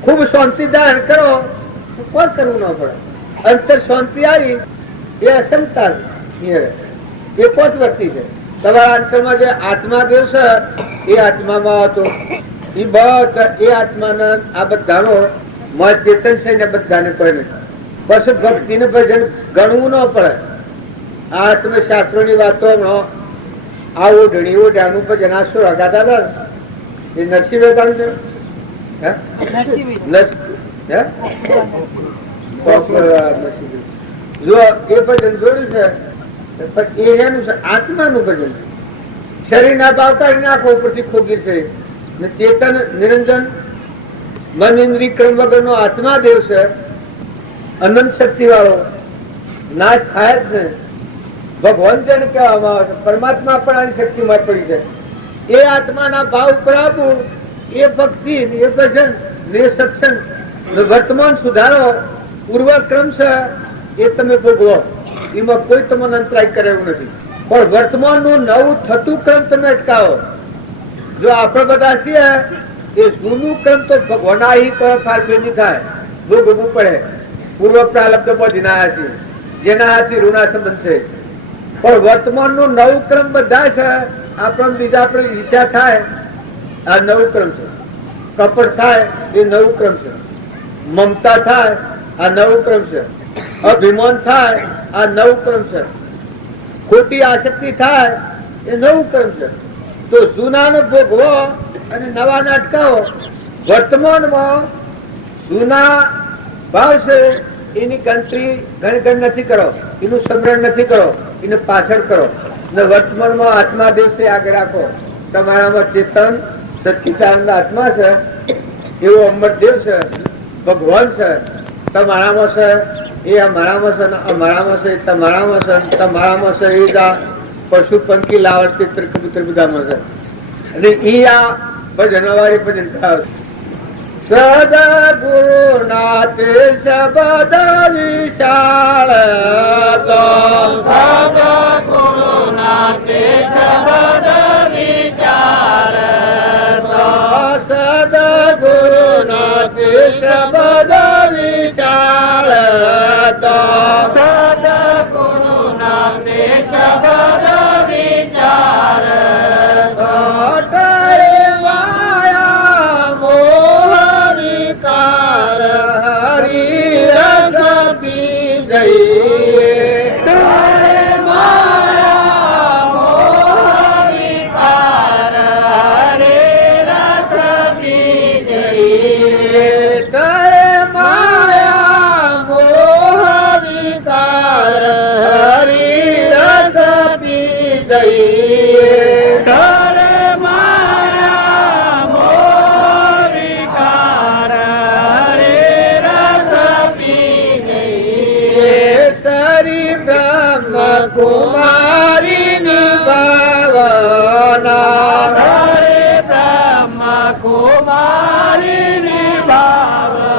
ખૂબ શાંતિ ધારણ કરો. કોણ કરવું ન પડે. અંતર શાંતિ આવી એ અસમતા એકો જ વસ્તી છે. તમારા અંતરમાં જે આત્મા દેવ છે એ આત્મામાં હતો એ બધા એ આત્માના આ બધાનો મત ચેતન છે ને બધાને કોઈ નથી. બસ ભક્તિ ને ભજન ગણવું ન પડે. આ તમે શાસ્ત્રો ની વાતો આ ઓઢણી ઓઢાનું ભજન આ શું રગાતા હતા એ નરસિંહ વેદાંત છે. જો એ ભજન જોડ્યું છે પણ એ એનું આત્માનું ભજન. શરીર ના ભાવ કાઢી નાખો ઉપરથી ખોગીર છે. ચેતન નિરંજન મન ઇન્દ્રિય ક્રમ વગર નો આત્મા દેવ છે. અનંત શક્તિ વાળો નાશ થાય જ નહીં. ભગવાન જેને કહેવામાં આવે છે પરમાત્મા પણ આની શક્તિમાં પડી છે. એ આત્માના ભાવ ઉપર આવવું એ ભક્તિ એ ભજન ને સત્સંગ વર્તમાન સુધારો પૂર્વક્રમ છે એ તમે ભોગવો. એમાં કોઈ તમને અંતરાય કરે એવું નથી. પણ વર્તમાન નું નવું થતું ક્રમ તમે અટકાવો. જો આપણે બધા છીએ એ જૂનું ક્રમ તો ભગવાન ફારફેર નહીં થાય. ભોગવવું પડે. પૂર્વ પ્રાલબ્ધ બધી ના છીએ જેના હાથી ઋણા સંબંધ છે. પણ વર્તમાન નું નવું ક્રમ બધા છે. આપણે બીજા આપણે ઈચ્છા થાય આ નવું ક્રમ છે. કપટ થાય એ નવું ક્રમ છે. મમતા થાય આ નવું ક્રમ છે. અભિમાન થાય આ નવું ક્રમ છે. ખોટી આસક્તિ થાય એ નવું ક્રમ છે. તો જૂના ને ભોગવો અને નવા ને અટકાવો. વર્તમાનમાં જૂના ભાવ છે એની ગણતરી ગણ નથી કરો, એનું સ્મરણ નથી કરો, એને પાછળ કરો. ને વર્તમાનમાં આત્મા દેવ છે આગળ રાખો. તમારામાં ચેતન સચ્ચિદાનંદ આત્મા છે એવો અમરદેવ છે, ભગવાન છે. તમારામાં છે એ અમારામાં છે, અમારામાં છે તમારામાં છે, તમારામાં છે એ જ આ પશુ પંખી લાવડ ચિત્ર કબૂતર બધામાં છે. અને એ આ ભજન વાળી ભજન કરાવે. સદગુરુનાથ શબ્દ વિશાળ તો સદગુરુનાથ શબ્દ વિચાર તો સદગુરુનાથ શબ્દ વિશાળ તો સદગુરુનાથ શબ્દ વિચાર તો કુમારી નિભાવના હરે બ્રહ્મ કુમારી નિભાવના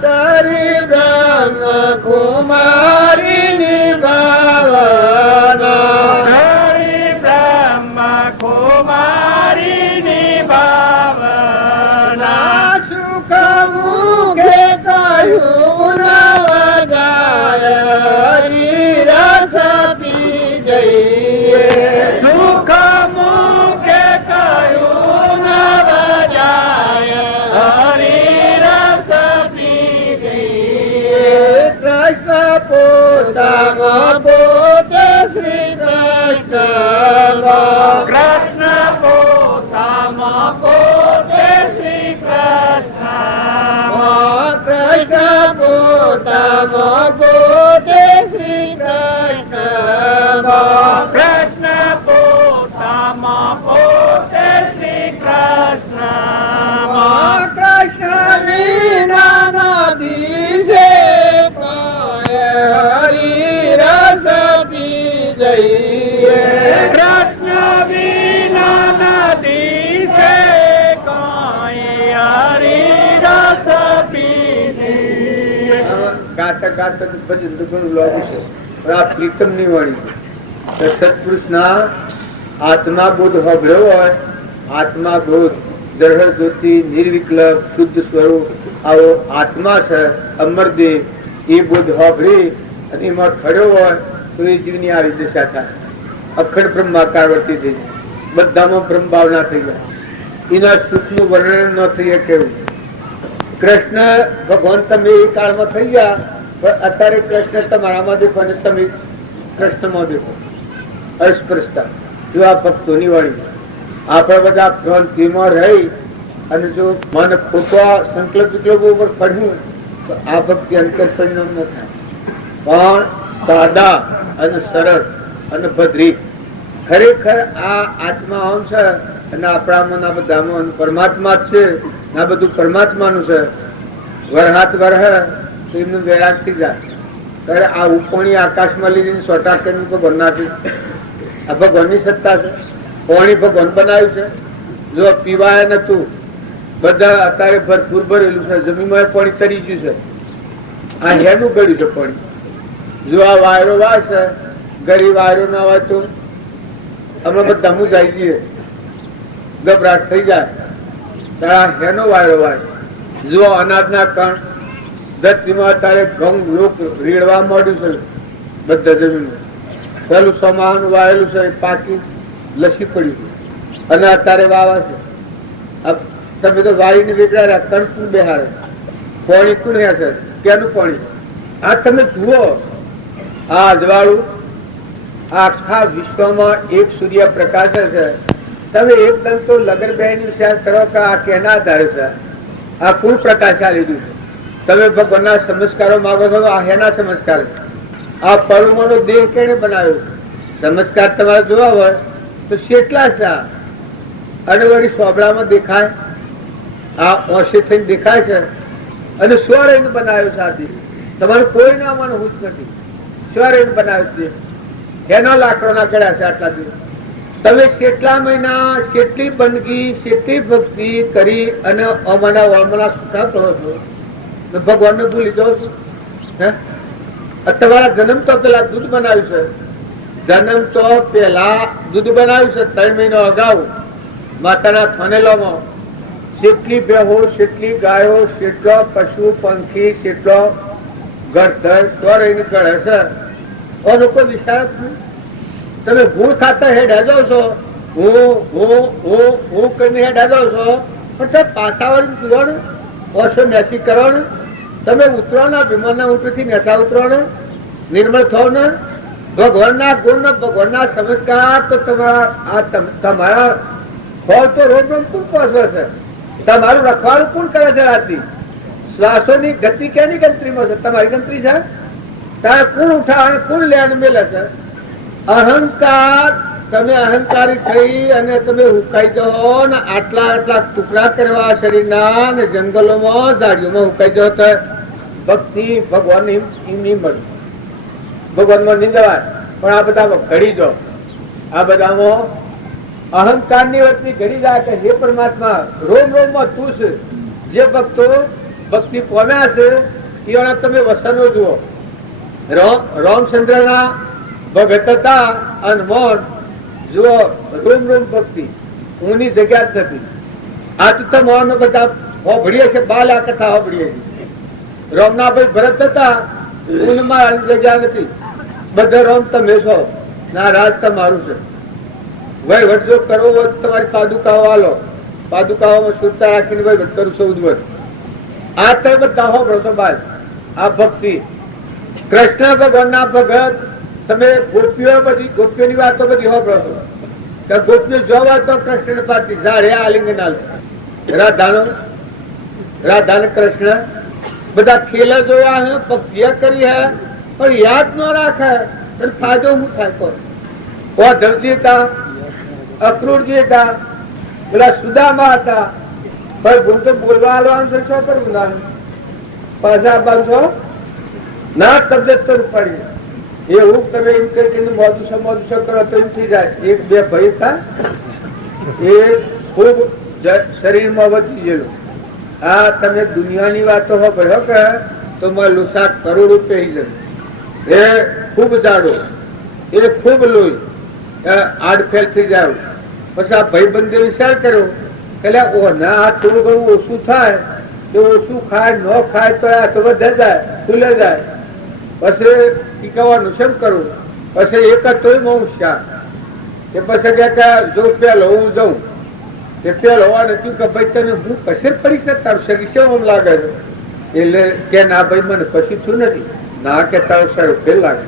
સરી બ્રહ્મ કુમારી નિભાવના હરે બ્રહ્મ કુમારી નિભાવના સુખ મુખે કહ્યું નવ જાય સુખ મુખે કહ્યું નવ જાય હરી રસ પી જઈએ. કૃષ્ણ પોતામાં પોતે શ્રી કૃષ્ણ કૃષ્ણ પોતામાં પોતે શ્રી કૃષ્ણ કૃષ્ણ પોતામાં પોતે શ્રી કૃષ્ણ કૃષ્ણ પોતામાં પોતે શ્રી કૃષ્ણ કૃષ્ણ વિના નદી છે હરી રસ પી જઈએ. ગાતા ગાતા ભજન તો ઘણું લાગુ છે, પણ આ પ્રીતમની વાણી છે. સત્પુરુષના આત્મા બોધ સાંભળ્યો હોય, આત્મા બોધ જરહર જ્યોતિ નિર્વિકલ્પ શુદ્ધ સ્વરૂપ આવો આત્મા છે અમરદેવ, એ બોધ સાંભળી અને એમાં ખડ્યો હોય તો એ જીવની આ રીતે દશા થાય. અખંડ બ્રહ્માકાર વર્તી થઈ જાય, બધામાં બ્રહ્મ ભાવના થઈ જાય, એના સુખનું વર્ણન ન થઈ શકે એવું. કૃષ્ણ ભગવાન તમે એ કાળમાં થઈ ગયા, પણ અત્યારે કૃષ્ણ તમારામાં દેખો અને તમે કૃષ્ણમાં દેખો. અસ્પૃશ્યતા જો આ ભક્તોની વાણી. આપણે બધા ભ્રાંતિમાં રહી અને જો મન ખોટો સંકલ્પ વિકલ્પો ઉપર પડ્યું તો આ ભક્તિ અંતર પરિણામ ન થાય. પણ સાદા અને સરળ અને ભદ્રી ખરેખર આ આત્મા આમ છે અને આપણામાં આ બધામાં પરમાત્મા જ છે, આ બધું પરમાત્માનું છે. વરહાત વરહ તો એમનું વૈરાગ થઈ જાય. ત્યારે આ ઉપણી આકાશમાં લીધી સોટા કરીને ભગવાન નાખી, આ ભગવાનની સત્તા છે. પાણી ભગવાન બનાવ્યું છે, જો પીવાય નતું, બધા અત્યારે ભરપૂર ભરેલું છે, જમીનમાં પાણી તરી ગયું છે. આ હેનું ગળ્યું છે પાણી. જો આ વાયરો વાય છે, ગરી વાયરો ના હોય તો અમે બધા મુજાઈ જઈએ, ગભરાટ થઈ જાય. ત્યારે હેનો વાયરો વાય. જો અનાજના કણ ધરતીમાં અત્યારે ઘઉં લોક રેડવા માંડ્યું છે, બધા જમીન પેલું સમાન વાયેલું છે, પાકી લસી પડ્યું અને અત્યારે વાવા છે. તમે તો વાવીને વેચાર્યા, કણ કુણ બેહારે, પાણી કુણ હે છે, ક્યાંનું પાણી? આ તમે જુઓ, આ અજવાળું આખા વિશ્વમાં એક સૂર્ય પ્રકાશ છે. તમે એકદમ તો લગનબહેન વિચાર કરો કે આ કેના આધારે છે, આ કુલ પ્રકાશ આ લીધું છે. તમે ભગવાનના સંસ્કારો માંગો છો, આ હેના સંસ્કાર? આ પરમાણુ દેહ કેને બનાવ્યો? સંસ્કાર તમારે જોવા હોય તો કેટલા છે, અને વળી સોબળામાં દેખાય, આ ઓછી થઈને દેખાય છે. અને સ્વર એને બનાવ્યો છે. તમારે કોઈ નામાં હુશ નથી, સ્વર એને બનાવ્યો છે. એનો લાકડો ના કર્યા છે આટલા દિવસ. તમે કેટલા મહિના કેટલી બંદગી કેટલી ભક્તિ કરી અને અમારા વાળમાના સુખા કરો છો, ભગવાન ને ભૂલી જાઓ છો. તમારા જન્મ તો પેલા દૂધ બનાવ્યું છે, જન્મ તો પેલા દૂધ બનાવ્યું છે. 3 મહિના અગાઉ માતાના થનેલામાં કેટલી બેહો, કેટલી ગાયો, કેટલો પશુ પંખી, કેટલો ગળતર સ્વરહીને ગળે છે. લોકો વિચાર તમે ભૂળ ખાતા હેડા જાવ છો, હું કરીને હેડા જાવ છો, પણ તમે પાછા વળી પીવાનું ઓછો મેસી કરવાનું, તમે ઉતરવાના વિમાનના ઉપરથી નેતા ઉતરવાનું, નિર્મળ થવાનું. ભગવાનના ગુણ, ભગવાનના સંસ્કાર તો તમારા ફળ તો રોજ રોજ કોણ પહોંચવે છે? તમારું રખવાડું કોણ કરે છે? રાતી શ્વાસોની ગતિ કેની ગણતરીમાં છે? તમારી ગણતરી છે? તારે કોણ ઉઠાવે, કોણ લે અને મેલે છે? અહંકાર. તમે અહંકારી થઈ અને તમે હુકાઈ જાઓ ને આટલા આટલા ટુકડા કરવા શરીરના ને જંગલોમાં ઝાડીઓમાં હુકાઈ જાઓ તો ભક્તિ ભગવાન ની મળે. ભગવાનમાં નિંદવાય, પણ આ બધા ઘડી જાઓ, આ બધામાં અહંકાર ની વચ્ચે ઘડી જાય કે હે પરમાત્મા રોમ રોમ માં તું છે. જે ભક્તો ભક્તિ પામ્યા છે એના તમે વસનો જુઓ. રામચંદ્ર ના ભગત હતા અનમોલ, જુઓ રોમ રોમ ભક્તિ ઊની જગ્યા જ નથી. આ તો તમારે બધા હોભળીએ છે, બાલા કથા હોભળીએ છે. રામનાભાઈ ભરત હતા, ઊનમાં જગ્યા નથી. બધા રામ તમે છો, ના રાજ તમારું છે. વહીવટ જો કરવો હોય તમારી પાદુકાઓ આલો, પાદુકાઓમાં સુરતા રાખીને વહીવટ કરું 14 વર્ષ. આ તો બધા હોભળો છો બાદ. આ ભક્તિ કૃષ્ણ ભગવાન ના ભગત. તમે ગોપીઓ બધી ગોપીઓની વાતો બધી હોભળો છો. ગોપીઓ જોવા તો કૃષ્ણ પાછી ઝાડે આલિંગન આલ. રાધા કૃષ્ણ બધા ખેલ જોયા હે, ભક્તિઓ કરી હે, પણ યાદ ન રાખે તો ફાયદો શું થાય? કોઈ ધવજી હતા, અક્રૂરજી હતા, પેલા સુદામા હતા, પણ ભૂલ તો બોલવા આવવાનું છે. શું કરવું ના પાછા બાંધો ના તબિયત તો પડી. એવું તમે એમ કરીને મોજું કરો તો એમ થઈ જાય. 1-2 ભાઈ હતા, એ ખૂબ શરીરમાં વધી ગયેલું. આ તમે દુનિયાની વાતો હો ભયો કે તો મારું શાક કરોડ રૂપિયા જશે. એ ખૂબ જાડો, એ ખૂબ લોહી, આડફેલ થઈ જાય. પછી આ ભાઈબંધે વિચાર કર્યો કે ના આ થોડું ઘણું ઓછું થાય તો ઓછું ખાય, ન ખાય તો આ તો વધે જાય, ખુલે જાય. પછી ટીકાવાનું શેમ કરવું? પછી એક જ તોય મૌન શાક. એ પછી કે જો પેલો હું જઉં એ પેલો હોવાને થયું કે ભાઈ તને હું કશે પડી છે, તારું શરીર કેવું લાગે છે? એટલે કે ના ભાઈ મને કશું થયું નથી. ના કે તારું શરીર ફેલ લાગે,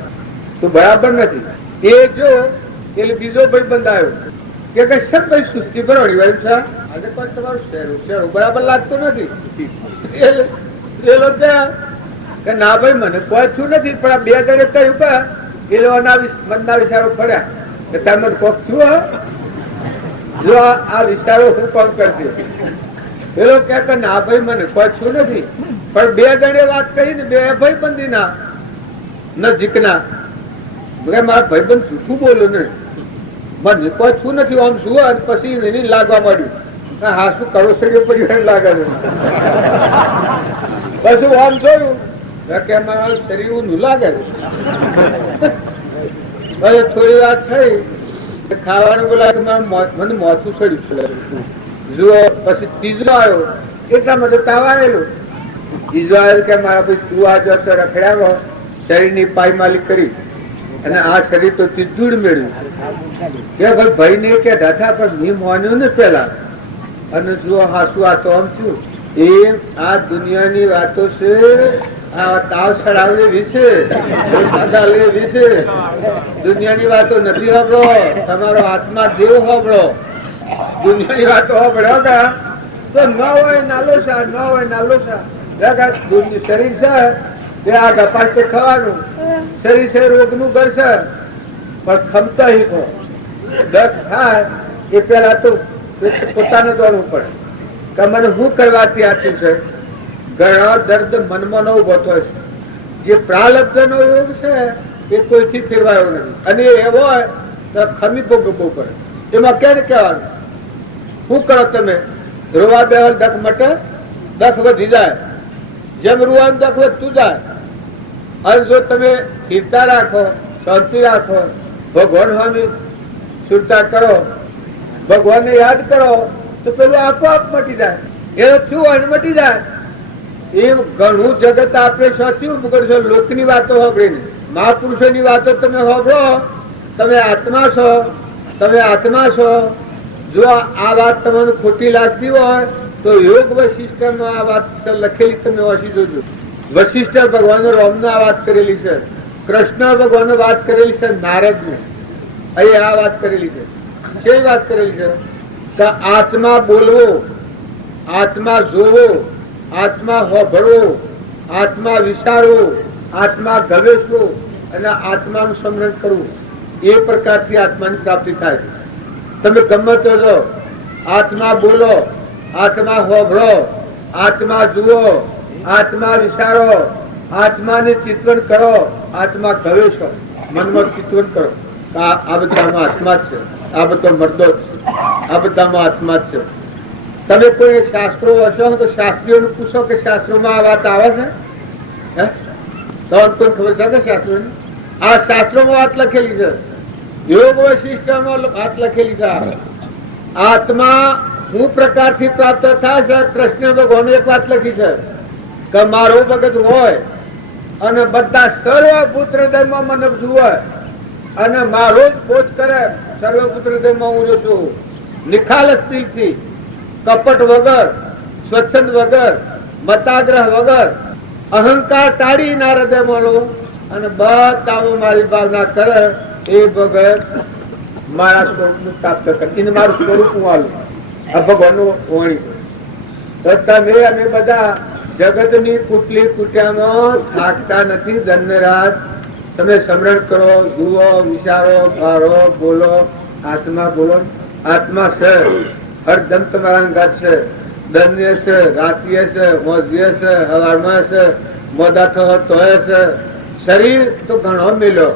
તું બરાબર નથી. એ જો એટલે બીજો ભાઈ બંધ આવ્યો કે સર ભાઈ સુસ્તી કરવાની વાય છે, આજે પણ તમારું શેરું બરાબર લાગતું નથી. એ લોકો કે ના ભાઈ મને કોઈ થયું નથી, પણ આ બે જણે કહ્યું કે એ લોકોના મનના વિચારો પડ્યા કે તમે કોક થયું. જો આ વિચારો શું કામ કરશે? એ લોકો કે ના ભાઈ મને કોઈ થયું નથી, પણ બે જણે વાત કરી ને બે ભાઈબંધી ના નજીકના મારા ભાઈબંધ જૂઠું બોલું ને, મને કોઈ થયું નથી, આમ શું પછી એની લાગવા માંડ્યું. હા શું કરો શરીર પર લાગે છે. પછી આમ જોયું કે મારા શરીર ઊંધું લાગે છે. પછી થોડી વાર થઈ ખાવાનું બોલાવે મને મોથું ચડ્યું. જુઓ પછી ત્રીજો આવ્યો એટલામાં તો તાવ આવેલો. ત્રીજો આવ્યો કે મારા ભાઈ તું આ જો રખડ્યા શરીરની પાયમાલી કરી અને આ શરીર તો તીજુડ મેળવ્યું કે ભાઈ ને કે દાદા પણ મેં માન્યું ને પેલા. અને જુઓ હાસુ આ તો આમ થયું એ આ દુનિયાની વાતો છે. આ તાવ ચડાવે વિશે વિશે દુનિયાની વાતો નથી હોબળો, તમારો આત્મા દેવ હોબળો. દુનિયાની વાતો હોબળો તો ન હોય નાલો સા, ન હોય નાલો સા. શરીર છે તે આ ગપાસ તે ખાવાનું, શરીર છે રોગ નું ઘર છે, પણ ખમતા હિખો દર્દ થાય એ પેલા તો પોતાને દોડવું પડે કે મને શું કરવાથી આપ્યું છે. ઘણો દર્દ મનમાં ન ઉભો થાય છે. જે પ્રાલબ્ધ નો યોગ છે એ કોઈથી ફેરવાયો નથી, અને એવો હોય તો ખમી ભોગવવું પડે. એમાં ક્યારે કહેવાનું શું કરો તમે? રોવા બેહલ દખ મટે, દખ વધી જાય. જેમ રૂવાનું દખ વધતું જાય. અને જો તમે સ્થિરતા રાખો, શાંતિ રાખો, ભગવાન સ્વામી સુરતા કરો, ભગવાનને યાદ કરો તો પેલું આપોઆપ મટી જાય. એ શું હોય મટી જાય. એમ ઘણું જગત આપે સાચું કરશો. લોકની વાતો સાંભળીને મહાપુરુષોની વાતો તમે સાંભળો. તમે આત્મા છો, તમે આત્મા છો. જો આ વાત તમને ખોટી લાગતી હોય તો યોગ વશિષ્ઠમાં આ વાત લખેલી તમે વાંચી જોજો. વશિષ્ઠ ભગવાન રામને આ વાત કરેલી છે, કૃષ્ણ ભગવાન વાત કરેલી છે, નારદ ને અહીં આ વાત કરેલી છે. કેવી વાત કરેલી છે કે આત્મા બોલવો, આત્મા જોવો, આત્મા હોભળવો, આત્મા વિચારવો, આત્મા ગવેશવો અને આત્માનું સ્મરણ કરવું. એ પ્રકારથી આત્માની પ્રાપ્તિ થાય. તમે ગમે તો જો આત્મા બોલો, આત્મા હોભળો, આત્મા જુઓ, આત્મા વિચારો, આત્માને ચિંતન કરો, આત્મા ગવેશો, મનમાં ચિંતન કરો. આ બધામાં આત્મા જ છે, આ બધો મર્દો જ છે, આ બધામાં આત્મા જ છે. તમે કોઈ શાસ્ત્રો હશો તો શાસ્ત્રીઓને પૂછો કે શાસ્ત્રોમાં આ વાત આવે છે? તો કોઈ ખબર છે કે શાસ્ત્રોની? આ શાસ્ત્રોમાં વાત લખેલી છે, યોગ વૈશિષ્ટ્યમાં વાત લખેલી છે. આત્મા શું પ્રકારથી પ્રાપ્ત થાય છે? કૃષ્ણ ભગવાન એક વાત લખી છે કે મારો ભગત હોય અને બધા સર્વપુત્ર હૃદયમાં મને જુએ અને મારો જ પોચ કરે. સર્વપુત્ર હૃદયમાં હું છું નિખાલસ દિલથી, કપટ વગર, સ્વચ્છંદ વગર, મતાગ્રહ વગર, અહંકાર ટાળી ના હૃદય મળો અને બતાવો મારી ભાવના કરે એ ભગત મારા સ્વરૂપનું પ્રાપ્ત કરે. એને મારું સ્વરૂપ હું આલું. આ ભગવાનનું વાણી તમે અમે બધા જગતની કુટલી કુટિયામાં થાકતા નથી. ધન્યરાજ તમે સ્મરણ કરો, જુઓ, વિચારો, ભારો, બોલો, આત્મા બોલો. આત્મા છે હરદમ તમારા અંગાત છે. ધન્ય છે, રાત્રિએ છે, મોજીએ છે, હવારમાં છે, મોડા થયો તોય છે. શરીર તો ઘણો મિલ્યો,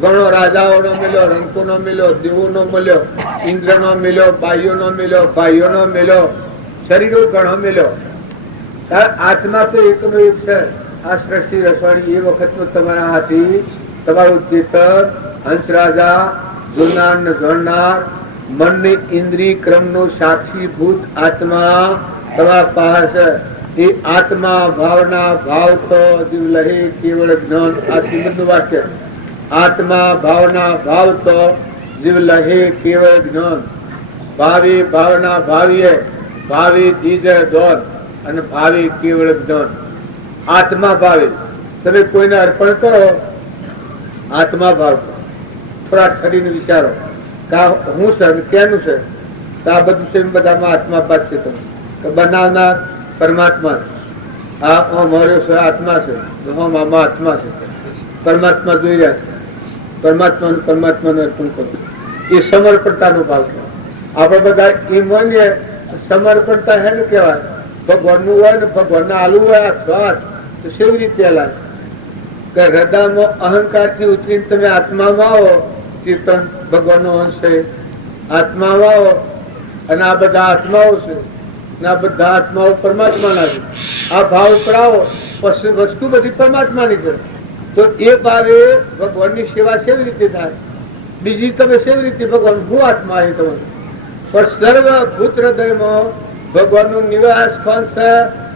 ઘણો રાજાઓનો મિલ્યો, રંકોનો મિલ્યો, દેવોનો મળ્યો, ઇન્દ્રનો મિલ્યો, બાઈઓનો મિલ્યો, ભાઈઓનો મિલ્યો, શરીરો ઘણો મિલ્યો. આત્મા તો એકનો એક છે. આ સૃષ્ટિ રચવાની એ વખતનો તમારા હાથી તમારું ચેતન હંસ રાજા જોનાર ને જોનાર મનની ઇન્દ્રિય ક્રમનો સાક્ષીભૂત આત્મા તમારા પાસે એ આત્મા ભાવના ભાવ તો જીવ લહે કેવળ જ્ઞાન આ શ્રીમદનું વાક્ય આત્મા ભાવના ભાવ તો જીવ લહે કેવળ જ્ઞાન ભાવિ ભાવના ભાવીએ ભાવિ દીજે દોન અને ભાવિ કેવળ જ્ઞાન આત્મા ભાવે તમે કોઈને અર્પણ કરો આત્મા ભાવ શરીરને વિચારો હું છે ક્યાંનું છે તો આ બધું છે બધામાં આત્મા ભાગ છે તમે બનાવનાર પરમાત્મા છે આ મારો છે આત્મા છે આમાં આત્મા છે પરમાત્મા જોઈ રહ્યા છે પરમાત્માને અર્પણ કરો એ સમર્પણતાનો ભાવ છે આપણે બધા એ માનીએ સમર્પણતા હે ને કહેવાય ભગવાનનું હોય ને ભગવાનને આલુ હોય આ શ્વાસ તો કેવી રીતે લાગે કે હૃદયમાં અહંકારથી ઉતરીને તમે આત્મામાં આવો ચેતન ભગવાનનો અંશ છે આત્મામાં આવો અને આ બધા આત્માઓ છે અને આ બધા આત્માઓ પરમાત્માના છે આ ભાવ ઉપર આવો પછી વસ્તુ બધી પરમાત્માની છે તો એ ભાવે ભગવાનની સેવા કેવી રીતે થાય બીજી તમે કેવી રીતે ભગવાન હું આત્મા છે તમારું પણ સર્વભૂત હૃદયમાં ભગવાનનું નિવાસ સ્થાન છે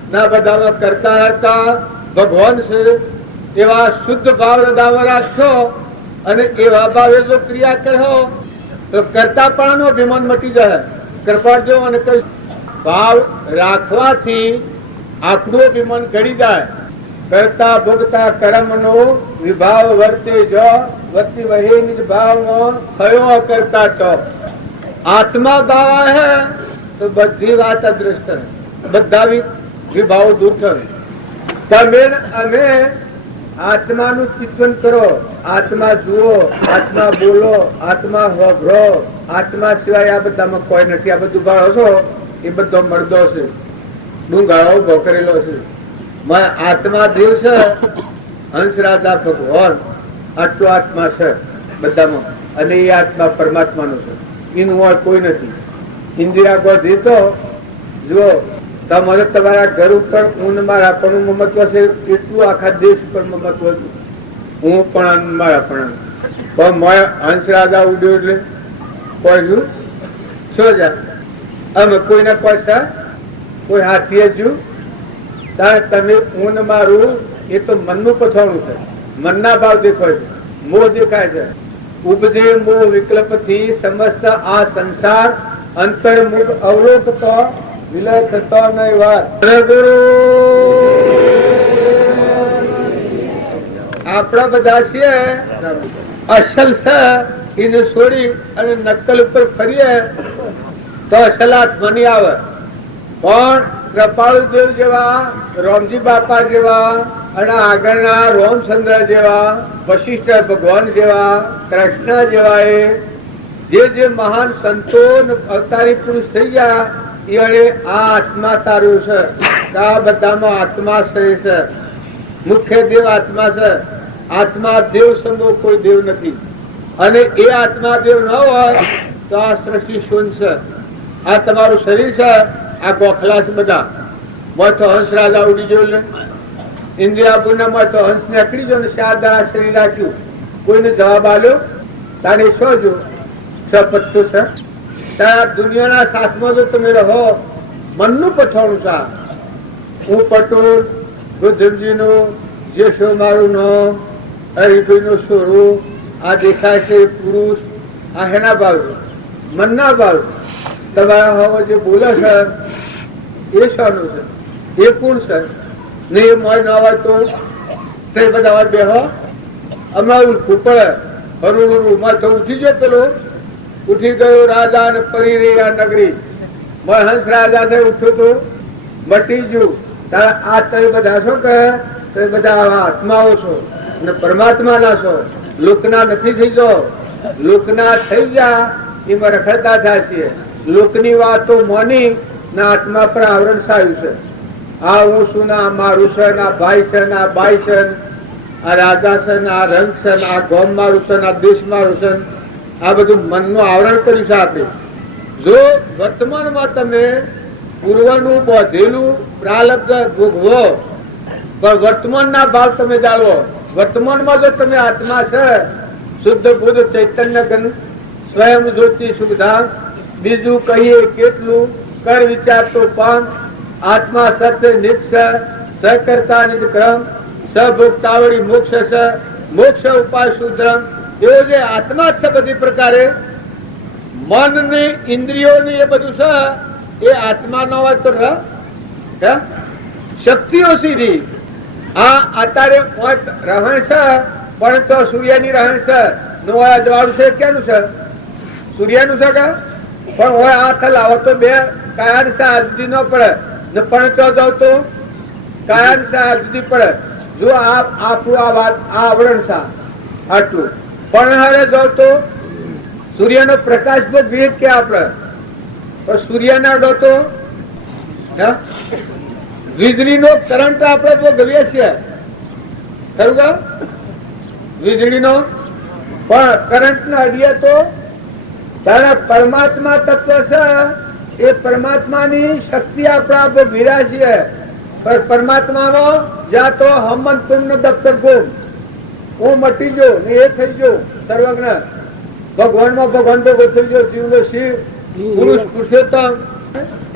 ના બધામાં કરતા હતા ભગવાન છે એવા શુદ્ધ ભાવ હૃદયમાં રાખશો અને એવા ભાવે જો ક્રિયા કરો તો કરતાપણાનો અભિમાન મટી જાય કરપાડજો અને કઈ ભાવ રાખવાથી આપણું અભિમાન ઘડી જાય કરતા ભોગતા કર્મનો વિભાવ વર્તે જો વર્તી વહી નિજ ભાવમાં થયો કરતા તો આત્મા ભાવ હે તો બધી વાત અદ્રષ્ટ હે બધા વિભાવો દૂર થશે તમે અમે આત્માનું ચિંતન કરો આત્મા જુઓ આત્મા બોલો આત્મા વાપરો આત્મા સિવાય આ બધામાં કોઈ નથી આ બધું ભાવ છો એ બધો મળદો છે ડુંગાળો ઉભો કરેલો છે આત્મા દેવ છે હંસ રાજા ભગવાન આટલો આત્મા છે બધામાં અને એ આત્મા પરમાત્માનો છે એનું હોય કોઈ નથી ઇન્દિરા ગાંધી તો જુઓ તમારે તમારા ઘર ઉપર હું મારા પણ મહત્વ છે એટલું આખા દેશ ઉપર મહત્વ હતું હું પણ મારા પણ હંસ રાજા ઉડ્યો એટલે કોઈ શું જા અમે કોઈને પૈસા કોઈ હાથીએ જુ તમે હું મારું એ તો મનનું પછાણું છે મનના ભાવ દેખાય છે મોહ દેખાય છે ઉપજે મોહ વિકલ્પ થી સમસ્ત આ સંસાર અંતર્મુખ અવલોકતો વિલય થતો નહીં વાત આપણા બધા છીએ અસલ છે એને છોડી અને નકલ ઉપર ફરીએ તો અસલ આત્માની આવે પણ કૃપાળુ દેવ જેવા રામજી બાપા જેવા અને આગળના રામચંદ્ર જેવા વશિષ્ઠ ભગવાન જેવા કૃષ્ણ જેવા જે મહાન સંતો અવતારી પુરુષ થઈ ગયા એ આ આત્મા તારું છે આ બધામાં આત્મા છે મુખ્ય દેવ આત્મા છે આત્મા દેવ સમો કોઈ દેવ નથી અને એ આત્મા દેવ ન હોય તો આ સૃષ્ટિ શૂન્ય છે આ તમારું શરીર છે આ ગોખલા છે બધા મોટો હંસ રાજા ઉડી ગયો ને ઇન્દિરાપુરના મોટો હંસ ને અકડી ગયો ને શારદા શરીર રાખ્યું કોઈને જવાબ આલ્યો તારે શું જો સપત્તું છે તારા દુનિયાના સાથમાં જો તમે રહો મનનું પછાણું છે હું પટોલ રુદ્રજીનું જેશો મારું નામ હરિભાઈનું સ્વરૂપ આ દેખાય છે પુરુષ આ હેના ભાવ મનના ભાવ તમારા હવે જે બોલે છે એ શાનું છે એ કોણ છે ને એ મોય ના હોય તો તે બધા બેહો અમારું પડે હરું માં તો ઉઠી ગયો પેલો ઉઠી ગયો રાજા અને ફરી રહી આ નગરી હંસ રાજા થઈ ઉઠ્યું તું મટી ગયું તારા આ તમે બધા છો કે તમે બધા આત્માઓ છો અને પરમાત્મા ના છો લોકના નથી થઈ જાઓ લોકના થઈ જા એમાં રખડતા થાય છે લોકની વાતો મોની ના આત્મા પર આવરણ સાયું છે આ હું શું ના મારું છે ના ભાઈ છે ના બાઈ છે આ રાજા છે આ રંગ છે આ ગોમ મારું છે આ દેશ મારું છે આ બધું મનનું આવરણ કર્યું છે આપણે જો વર્તમાનમાં તમે પૂર્વનું બોધેલું પ્રાલબ્ધ ભોગવો પણ વર્તમાનના ભાવ તમે જાળવો. વર્તમાનમાં જો તમે આત્મા છે, શુદ્ધ બુદ્ધ ચૈતન્ય ઘન સ્વયં જ્યોતિ સુખધામ, બીજું કહીએ કેટલું, કર વિચાર તો પણ આત્મા સત્ય નિત્ય સકર્તા નિજક્રમ સભોગતાવળી મોક્ષ છે, મોક્ષ ઉપાય સુધ્રમ. એવો જે આત્મા છે બધી પ્રકારે, મન ને ઇન્દ્રિયો ને એ બધું છે એ આત્મા ન હોય તો શક્તિઓ સીધી. આ અત્યારે રહણ છે પણ તો સૂર્યની રહણ છે, અજવાળું છે ક્યાંનું છે? સૂર્યનું છે કે પણ હોય હાથ લાવો તો બે કાયા સા જુદી ન પડે ને, પણ તો જાવ તો કાયા સા જુદી પડે. જો આપણું આ વાત આ આવરણ સા આટલું પણ હવે જાવ તો સૂર્યનો પ્રકાશ બહુ ભેદ કે આપણે સૂર્યના ડો તો વીજળીનો કરંટ આપણે બહુ ગવીએ છીએ, ખરું કે? વીજળીનો પણ કરંટ ના અડીએ તો તારા પરમાત્મા તત્વ છે, એ પરમાત્માની શક્તિ આપણા બહુ વીરા છીએ. પણ પરમાત્માનો જ્યાં તો હમન તુમ દફતર ગુમ, હું મટી ગયો ને એ થઈ ગયો સર્વજ્ઞ. ભગવાનમાં ભગવાન તો ગોઠવી ગયો, જીવનો શિવ પુરુષ પુરુષોત્તમ.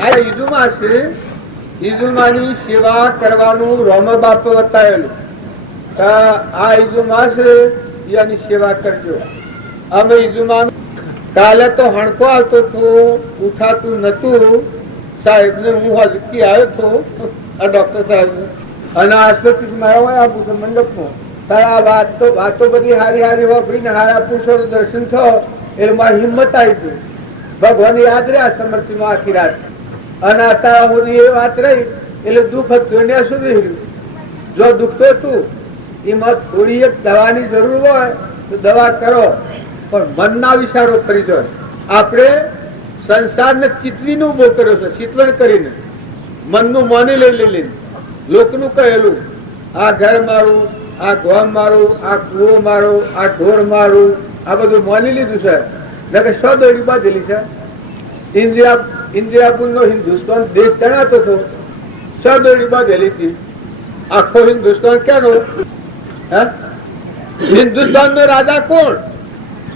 આ ઈજુમાં છે, ઈજુમાની સેવા કરવાનું રોમ બાપ બતાવેલું. આ ઈજુમાં છે એની સેવા કરજો. અમે ઈજુમાં કાલે તો હણકો આવતો હતો, ઉઠાતું નતું. સાહેબ ને હું હજકી આવ્યો હતો, આ ડોક્ટર સાહેબ અને આસ્પત્રીમાં આવ્યો આ મંડપમાં. તારા વાતો બધી હારી હારી વાપરીને હારા પુરુષો દર્શન થયો એટલે મારી હિંમત આવી ગઈ. ભગવાન યાદ રહ્યા સમર્થમાં આખી રાત. અને અત્યાર સુધી એ વાત રહી એટલે દુઃખ હતું એને શું રહ્યું? જો દુઃખ તો હતું એમાં થોડી એક દવાની જરૂર હોય તો દવા કરો, પણ મનના વિચારો કરી દો. આપણે સંસારને ચિતવીને ઉભો કર્યો છે, ચિતવણ કરીને મનનું મોને લઈને લોકનું કહેલું આ ઘર મારું, આ ગોમ મારું, આ કુવો મારું, આ ઢોર મારું, આ બધું માની લીધું છે. નકે સો દોડી બાંધેલી છે. ઇન્દિરાપુર નો હિન્દુસ્તાન દેશ જણાતો હતો, સો દોડી બાંધેલી હતી. આખો હિન્દુસ્તાન ક્યાંનો? હિન્દુસ્તાન નો રાજા કોણ?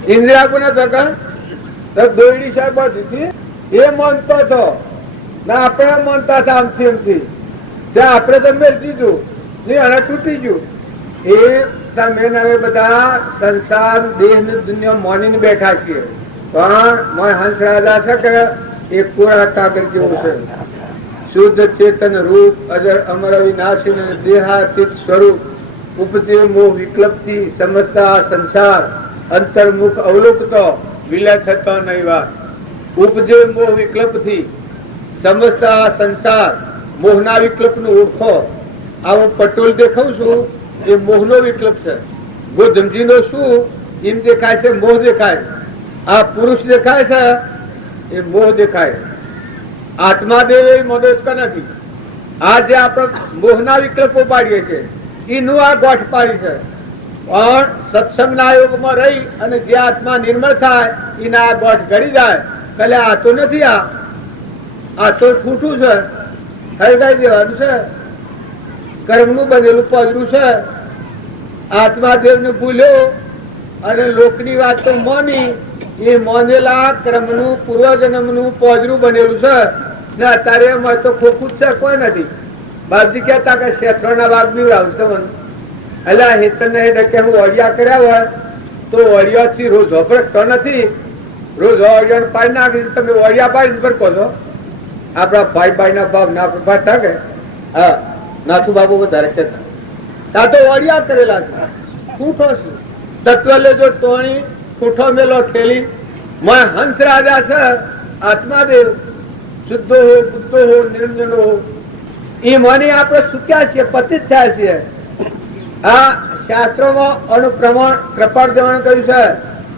ઇન્દિરાપુર ના સરકાર દોડી સાહેબ બાંધી એ માનતો હતો ના આપણે માનતા હતા આમથી એમથી. ત્યાં આપણે તો મેળ દીધું ને અને તૂટી ગયું. એ તમે હવે બધા સંસાર દેહ ની દુનિયા માનીને બેઠા છીએ, પણ હંસ રાજા છે કે એ કોરા કાગળ જેવું છે. શુદ્ધ ચેતન રૂપ અજર અમર વિનાશી દેહાતીત સ્વરૂપ ઉપજે મોહ વિકલ્પથી સમજતા સંસાર અંતર્મુખ અવલોકતો વિલય થતો નહીં વાત. ઉપજે મોહ વિકલ્પથી સમજતા સંસાર મોહના વિકલ્પ નું ઓળખો. આવો પટોલ દેખાવ છું એ મોહનો વિકલ્પ છે. ગોધમજી નો શું એમ દેખાય છે? મોહ દેખાય. આ પુરુષ દેખાય છે એ મોહ દેખાય. આત્મા દેવ એ મદદ નથી. આ જે આપણે મોહના વિકલ્પો પાડીએ છીએ એનું આ ગોઠ પાડી છે. પણ સત્સંગના યોગમાં રહી અને જે આત્મા નિર્મળ થાય એના આ ગોઠ ઘડી જાય. પેલે આ તો નથી, આ તો ખોટું છે, હળગાઈ દેવાનું છે, કર્મનું બનેલું પજરું છે. આત્મા દેવને ભૂલ્યો અને લોકની વાત તો માની, એ માનેલા કર્મનું પૂર્વજન્મનું પોજરું બનેલું છે ને અત્યારે એમાં તો ખોખું જ છે, કોઈ નથી. બાપજી કહેતા કે શેઠોના ભાગ નીવડાવશે મને. એટલે હેતન ને કે હું ઓળિયા કર્યા હોય તો ઓળિયાથી રોજ વપરતો નથી. રોજ ઓળિયાને પાડી નાખી તમે ઓળિયા પાડીને પર કહો છો. આપણા ભાઈ ના ભાવ ના પાડતા કે હા નાથુ બાબુ વધારે કહેતા તા તો ઓળિયા કરેલા છે. ખૂઠો છે તત્વ લેજો ટોણી ખૂઠો મેલો ઠેલી. મેં હંસ રાજા છે આત્માદેવ શુદ્ધો હો બુદ્ધો હો નિરંજનો હો એ મને આપણે સુક્યા છીએ, પતિત થયા છીએ. આ શાસ્ત્રોમાં અનુપ્રમાણ કૃપાળ દેવાનું કહ્યું છે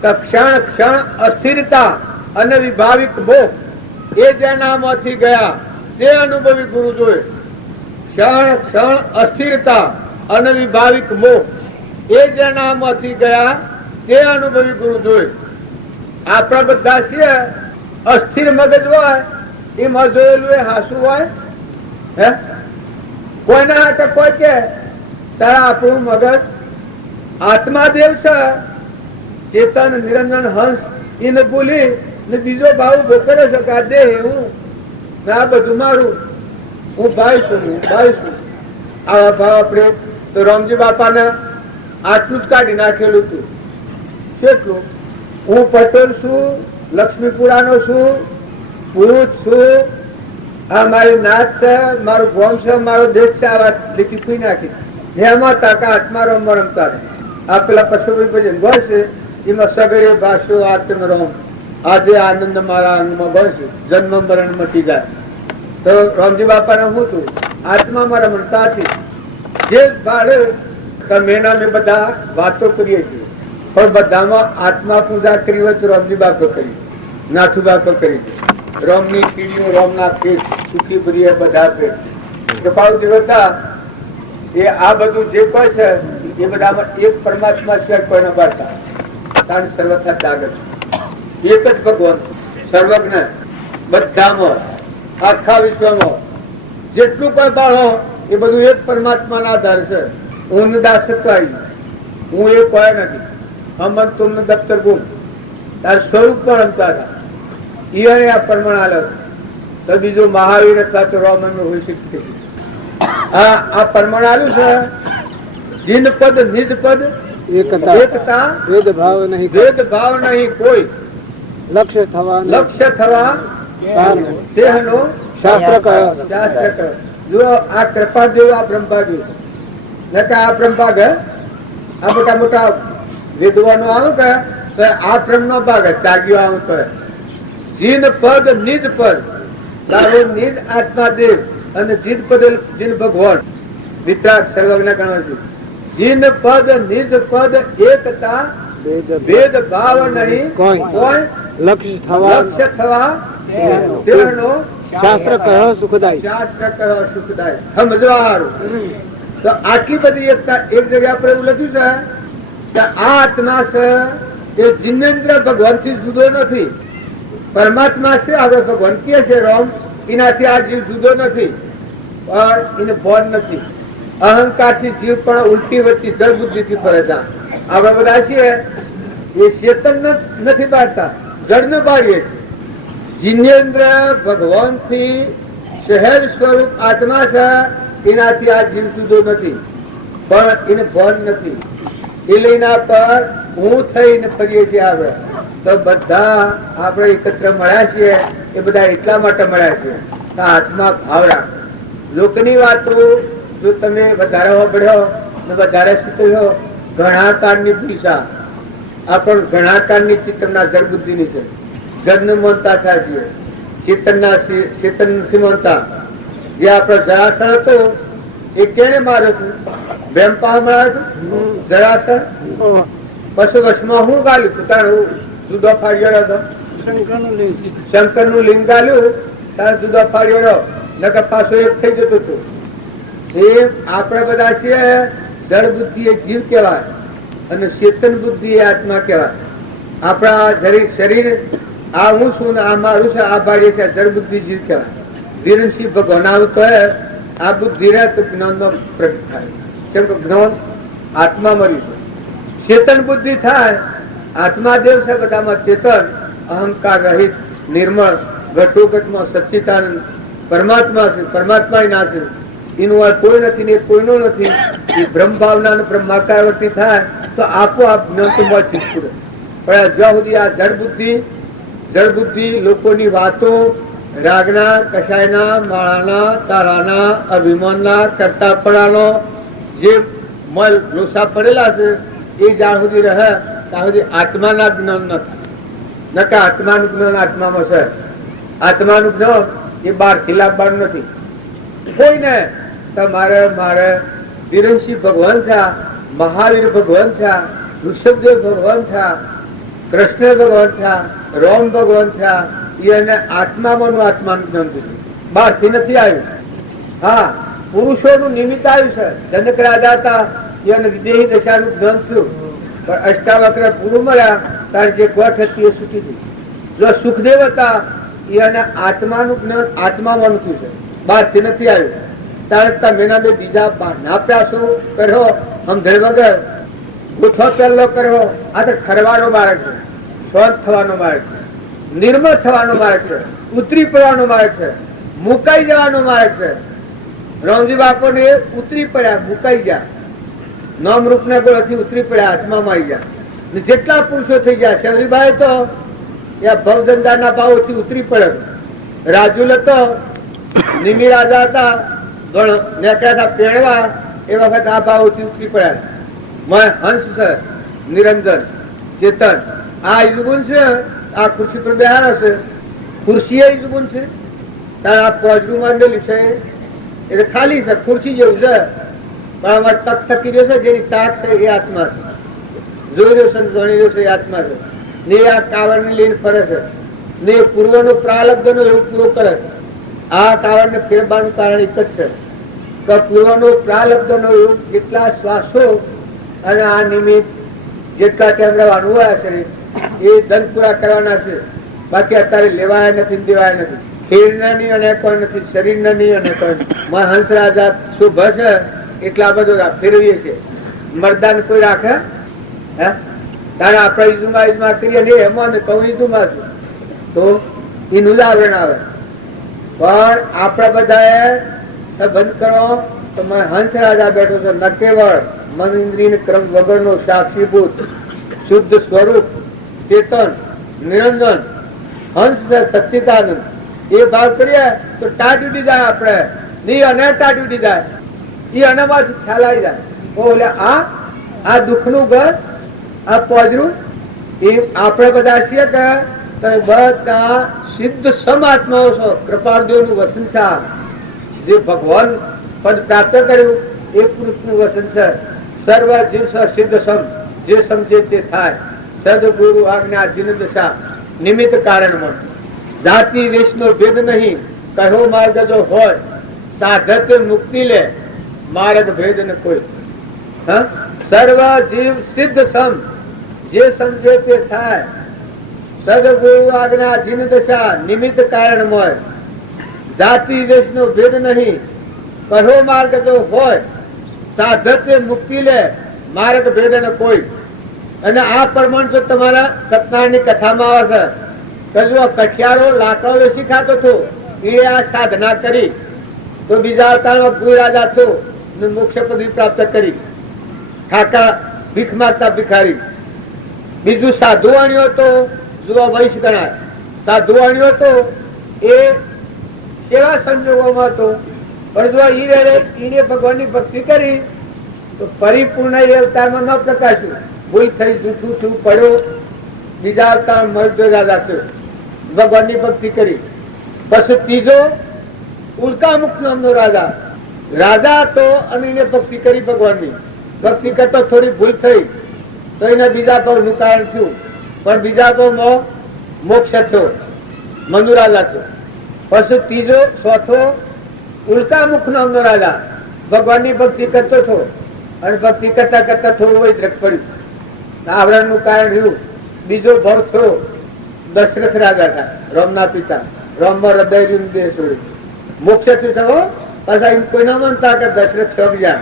કે ક્ષણ ક્ષણ અસ્થિરતા અને વિભાવિક મોહ એ જેનામાંથી ગયા તે અનુભવી ગુરુ જોયે. ક્ષણ ક્ષણ અસ્થિરતા અને વિભાવિક મોહ એ જેનામાંથી ગયા તે અનુભવી ગુરુ જોયે. આપણા બધા છીએ અસ્થિર મગજ હોય એમાં જોયેલું એ હાસું હોય હે કોઈના હાથે કોઈ કે તારા આપણું મગજ આત્માદેવ છે, ચેતન નિરંજન હંસ એને ભૂલી ને બીજો ભાવ ઉભો કરે છે કે આ દેહ હું ને આ બધું મારું, હું ભાઈ છું, આવા ભાવ આપણે તો રામજી બાપાને આટલું જ કાઢી નાખેલું હતું. કેટલું? હું પટેલ છું, લક્ષ્મીપુરાનો છું, પુરુષ છું, આ મારી નાત છે, મારું ગોમ છે, મારો દેશ છે. આ વાત લીટી પી નાખી. જેમાં તાકા હાથમાં રમવા રમતા આ પેલા પશુભાઈ ભજન ગોળ છે એમાં સગડે ભાષો આત્મ રોમ આજે આનંદ મારા અંગમાં ગોળ છે, જન્મ મરણ મટી જાય. તો રામજી બાપાને શું હતું? આત્મામાં રમણતા હતી. જે બાળે તમે અમે બધા વાતો કરીએ છીએ પણ બધામાં આત્મા પૂજા કરી હોય તો રામજી બાપો કરી, નાથુ બાપો કરી છે. રોમની કીડીઓ, રોમના કેસ, સુખી પ્રિય બધા પેટ કૃપાળુ દેવતા એ આ બધું જે કોઈ છે એ બધામાં એક પરમાત્મા સિવાય કોઈને બાળતા કારણ સર્વથા જાગૃત એક જ ભગવાન સર્વજ્ઞ બધામાં આખા વિશ્વમાં જેટલું કોઈ બાળો એ બધું એક પરમાત્માના આધાર છે. હું દાસત્વ આવી, હું એ કોઈ નથી. અમન તુમને દફતર ગુમ તાર સ્વરૂપ પણ રમતા હતા. ઈયને આ પરમાણ આલે તો બીજું મહાવીર અથવા તો રોમન હોઈ શકે. આ પરમાણ આલ્યું છે જીન પદ નિજ પદ એકતા ભેદભાવ નહીં, ભેદભાવ નહીં કોઈ, લક્ષ્ય થવા દેહનો શાસ્ત્ર કહ્યો. શાસ્ત્ર કહ્યો. જો આ કૃપા જેવું આ બ્રહ્મભાગ આ બ્રહ્મભાગ આ મોટા મોટા વિદ્વાનો આવે કે આ બ્રહ્મ નો ભાગ ત્યાગીઓ આવે તો જીન પદ નિજ પદ તારો નિજ આત્મા દેવ અને જીન પદ જીન ભગવાન વિતરાગ સર્વજ્ઞ ગણવા છે. જીન પદ નિજ પદ એકતા ભેદ ભાવ નહીં કોઈ લક્ષ્ય થવા દેહનો શાસ્ત્ર કહ્યો સુખદાય. શાસ્ત્ર કહ્યો સુખદાય. સમજવા હારું. તો આટલી બધી એકતા એક જગ્યા પર એવું લખ્યું છે કે આ આત્મા છે એ જીનેન્દ્ર ભગવાન થી જુદો નથી. પરમાત્મા છે હવે ભગવાન કે છે રોમ એનાથી આ જીવ જુદો નથી પણ એને ભોન નથી. અહંકાર થી જીવ પણ ઉલટી વચ્ચે જળ બુદ્ધિ થી ફરે છે. આપણે બધા છીએ એ ચેતન નથી બાળતા, જળ ને બાળીએ. જીનેન્દ્ર ભગવાન થી સહેજ સ્વરૂપ આત્મા છે એનાથી આ જીવ જુદો નથી પણ એને ભોન નથી. એ લઈને પર હું થઈને ફરીએ છીએ. આવે તો બધા આપણે એકત્ર મળ્યા છીએ એ બધા એટલા માટે મળ્યા છીએ આત્મા ભાવ રાખ. લોકની વાતો જો તમે વધારે પડ્યો ને વધારે શીખ્યો ઘણા કાળની પીસા આ પણ ઘણા કાળની ચિત્તના જળ બુદ્ધિની છે. જળને માનતા થાય છે, ચેતન નથી માનતા. જે આપણો જરાસન હતો એ કેને માર્યો હતું? બેમ્પા માર્યો હતો જરાસન. પછી વશમાં હું ગાલ્યું પોતાનું જુદો ફાડ્યો હતો. શંકર નું લિંગ ગાલ્યું તારે જુદો ફાડ્યો નકર પાછો એક થઈ જતો હતો. એ આપણે બધા છીએ જળ બુદ્ધિ એ જીવ કહેવાય અને ચેતન બુદ્ધિ એ આત્મા કહેવાય. આપણા શરીર આ હું છું ને આ મારું છે આ ભાડીએ છે જળ બુદ્ધિ જીવ કહેવાય. વિરણસિંહ ભગવાન આવું તો આ બુદ્ધિ રહે તો જ્ઞાન નો પ્રગટ થાય. કેમ કે જ્ઞાન આત્મા મરી છે. ચેતન બુદ્ધિ થાય આત્મા દેવ છે બધામાં ચેતન અહંકાર રહિત નિર્મળ ઘટોઘટમાં સચ્ચિદાનંદ પરમાત્મા છે. પરમાત્મા ના છે એનું આ કોઈ નથી ને કોઈનું નથી. એ બ્રહ્મ ભાવના બ્રહ્માકાર વર્તી થાય તો આપોઆપ જ્ઞાન તો મળે. પણ જ્યાં સુધી આ જળ બુદ્ધિ લોકોની વાતો રાગના કશાયના માળાના તારાના અભિમાનના કરતાપણાનો જે મલ લોસા પડેલા છે એ જ્યાં સુધી રહે ત્યાં સુધી આત્માના જ્ઞાન નથી. નકા આત્માનું જ્ઞાન આત્મામાં છે. આત્માનું જ્ઞાન એ બહારથી લાવવાનું નથી કોઈને. મારે વિરણસિંહ ભગવાન થયા, મહાવીર ભગવાન થયા, ઋષભદેવ ભગવાન થયા, કૃષ્ણ ભગવાન થયા, રોમ ભગવાન થયા. એને આત્મામાં આત્માનું જ્ઞાન દીધું, બહારથી નથી આવ્યું. હા, પુરુષોનું નિમિત્ત આવ્યું છે. જનક રાજા હતા એને વિદેહી દશાનું જ્ઞાન થયું પણ અષ્ટાવક્ર પૂરું મળ્યા ત્યારે જે ગોઠ હતી એ સુખી હતી. જો સુખદેવ હતા એને આત્માનું જ્ઞાન આત્મામાં થયું છે, બહારથી નથી આવ્યું. તારે તમે એના બે બીજા નાપ્યા શું કર્યો સમજણ વગર ગુથો પહેલો કર્યો. આ તો ખરવાનો માર્ગ છે, સ્વસ્થ થવાનો માર્ગ છે, નિર્મળ થવાનો માર્ગ છે, ઉતરી પડવાનો માર્ગ છે, મુકાઈ જવાનો માર્ગ છે. રામજી બાપુ ને ઉતરી પડ્યા, મુકાઈ ગયા, નામ રૂપ ને ગોળથી ઉતરી પડ્યા, હાથમાં આવી ગયા. જેટલા પુરુષો થઈ ગયા, શબરીબાઈ તો ભવજંદાર ના ભાવોથી ઉતરી પડે. રાજુલ હતો, નિમિ રાજા હતા, નેકળ્યા હતા પેણવા, એ વખત આ ભાવોથી ઉતરી પડ્યા. હંસ છે, નિરંજન ચેતન, આ ઈજગુણ છે. આ ખુરશી પર બેહાર છે, ખુરશી એ ઈજગુણ છે. આ પોજરું માંડેલી છે એટલે ખાલી છે, ખુરશી જેવું છે, પણ આમાં તક થકી રહ્યો છે, જેની તાક છે એ આત્મા છે, જોઈ રહ્યો છે, જાણી રહ્યો છે એ આત્મા છે. ને આ કાવડ ને લઈને ફરે છે, ને પૂર્વ નો પ્રાલબ્ધ નો એવું પૂરો કરે છે. આ કાવડ ને ફેરવાનું કારણ એક જ છે કે પૂર્વ નો પ્રાલબ્ધ નો એવું જેટલા શ્વાસો અને આ નિમિત્ત જેટલા ત્યાં રહેવાનું હોય છે એ ધન પૂરા કરવાના છે. બાકી અત્યારે લેવાયા નથી, દેવાયા નથી. શરીરના ની અને કોઈ નથી, શરીરના ની અને કોઈ. હંસ રાજા શુભ છે એટલા બધું ફેરવીએ છે. મરદાન કોઈ રાખે હે? તારે આપણે ઈજુમાં કરીએ ને એમાં ને કહું ઈજુમાં છું તો એનું જ આવરણ આવે. પણ આપણે બધાએ બંધ કરો તો હંસ રાજા બેઠો છે, ન કેવળ મન ઇન્દ્રિય ક્રમ વગરનો સાક્ષીભૂત શુદ્ધ સ્વરૂપ ચેતન નિરંજન હંસ સચ્ચિદાનંદ. એ ભાવ કરીએ તો ટાટ ઉડી જાય. આપણે ની અને ટાટ ઉડી જાય, એ અનામાંથી ખ્યાલ આવી જાય. ઓલે આ દુઃખ નું ઘર, આ પોજરું, એ આપણે બધા છીએ કે તમે બધા સિદ્ધ સમાત્માઓ છો. કૃપાળદેવ નું વસન છે, જે ભગવાન પદ પ્રાપ્ત કર્યું એ પુરુષ નું વસન છે. સર્વ જીવ સિદ્ધ સમ, જે સમજે તે થાય. સદગુરુ આજ્ઞા જીન દશા નિમિત્ત કારણમાં. જાતિ વેશ નો ભેદ નહીં, કહો માર્ગ જો હોય, સાધક મુક્તિ લે, માર્ગ ભેદ ન કોઈ. સર્વ જીવ સિદ્ધ સમ, જે સમજે તે થાય. સદગુરુ આજ્ઞા જીન દશા નિમિત્ત કારણમય. જાતિ વેશ નો ભેદ નહીં, કહો માર્ગ જો હોય, સાધક મુક્તિ લે, માર્ગ ભેદ ન કોઈ. અને આ પ્રમાણ જો તમારા સત્યનારાયણની કથામાં આવે છે કે જો કઠિયારો લાકડો શીખાતો હતો, એ આ સાધના કરી તો બીજા અવતારમાં ભૂ રાજા થયો, મોક્ષ પદવી પ્રાપ્ત કરી. ઠાકા ભીખ માગતા ભિખારી. બીજું સાધુવાણીઓ તો જુઓ વૈશ ગણાય. સાધુવાણીઓ તો એ કેવા સંજોગોમાં હતો, પણ જો ઈને ભગવાનની ભક્તિ કરી તો પરિપૂર્ણ અવતારમાં ન પ્રકાશ્યું. ભૂલ થઈ, જૂઠું છું, પડ્યો, બીજા અવતાર મર્દ રાજા થયો, ભગવાનની ભક્તિ કરી. પછી ત્રીજો ઉલ્કામુખ નામનો રાજા હતો અને એને ભક્તિ કરી ભગવાનની. ભક્તિ કરતો થોડી ભૂલ થઈ તો એને બીજા પર નું કારણ થયું, પણ બીજા પર મોક્ષ થયો, મનુ રાજા થયો. પછી ત્રીજો ચોથો ઉલ્કામુખ નામનો રાજા ભગવાનની ભક્તિ કરતો હતો અને ભક્તિ કરતા કરતા થોડું વૈદ્રક પડ્યું, આવરણ નું કારણ રહ્યું. બીજો ભાવ થયો દશરથ રાજા હતા, રામના પિતા. રામમાં હૃદય રહ્યું, દેહ છોડ્યું, મોક્ષ થયો. પાછા એમ કોઈ ના માનતા કે દશરથ છોક ગયા.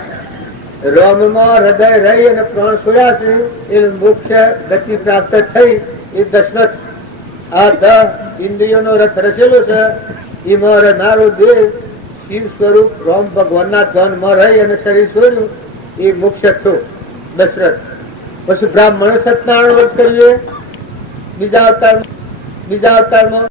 રામમાં હૃદય રહી અને પ્રાણ છોડ્યા છે, એ મોક્ષ ગતિ પ્રાપ્ત થઈ. એ દશરથ આ 10 ઇન્દ્રિયોનો રથ રચેલો છે, એમાં રહેનારો દેહ શિવ સ્વરૂપ રામ ભગવાનના ધનમાં રહી અને શરીર છોડ્યું, એ મોક્ષ થયો દશરથ. પછી બ્રાહ્મણ સત્યનારાયણ વ્રત કરીએ બીજા અવતારમાં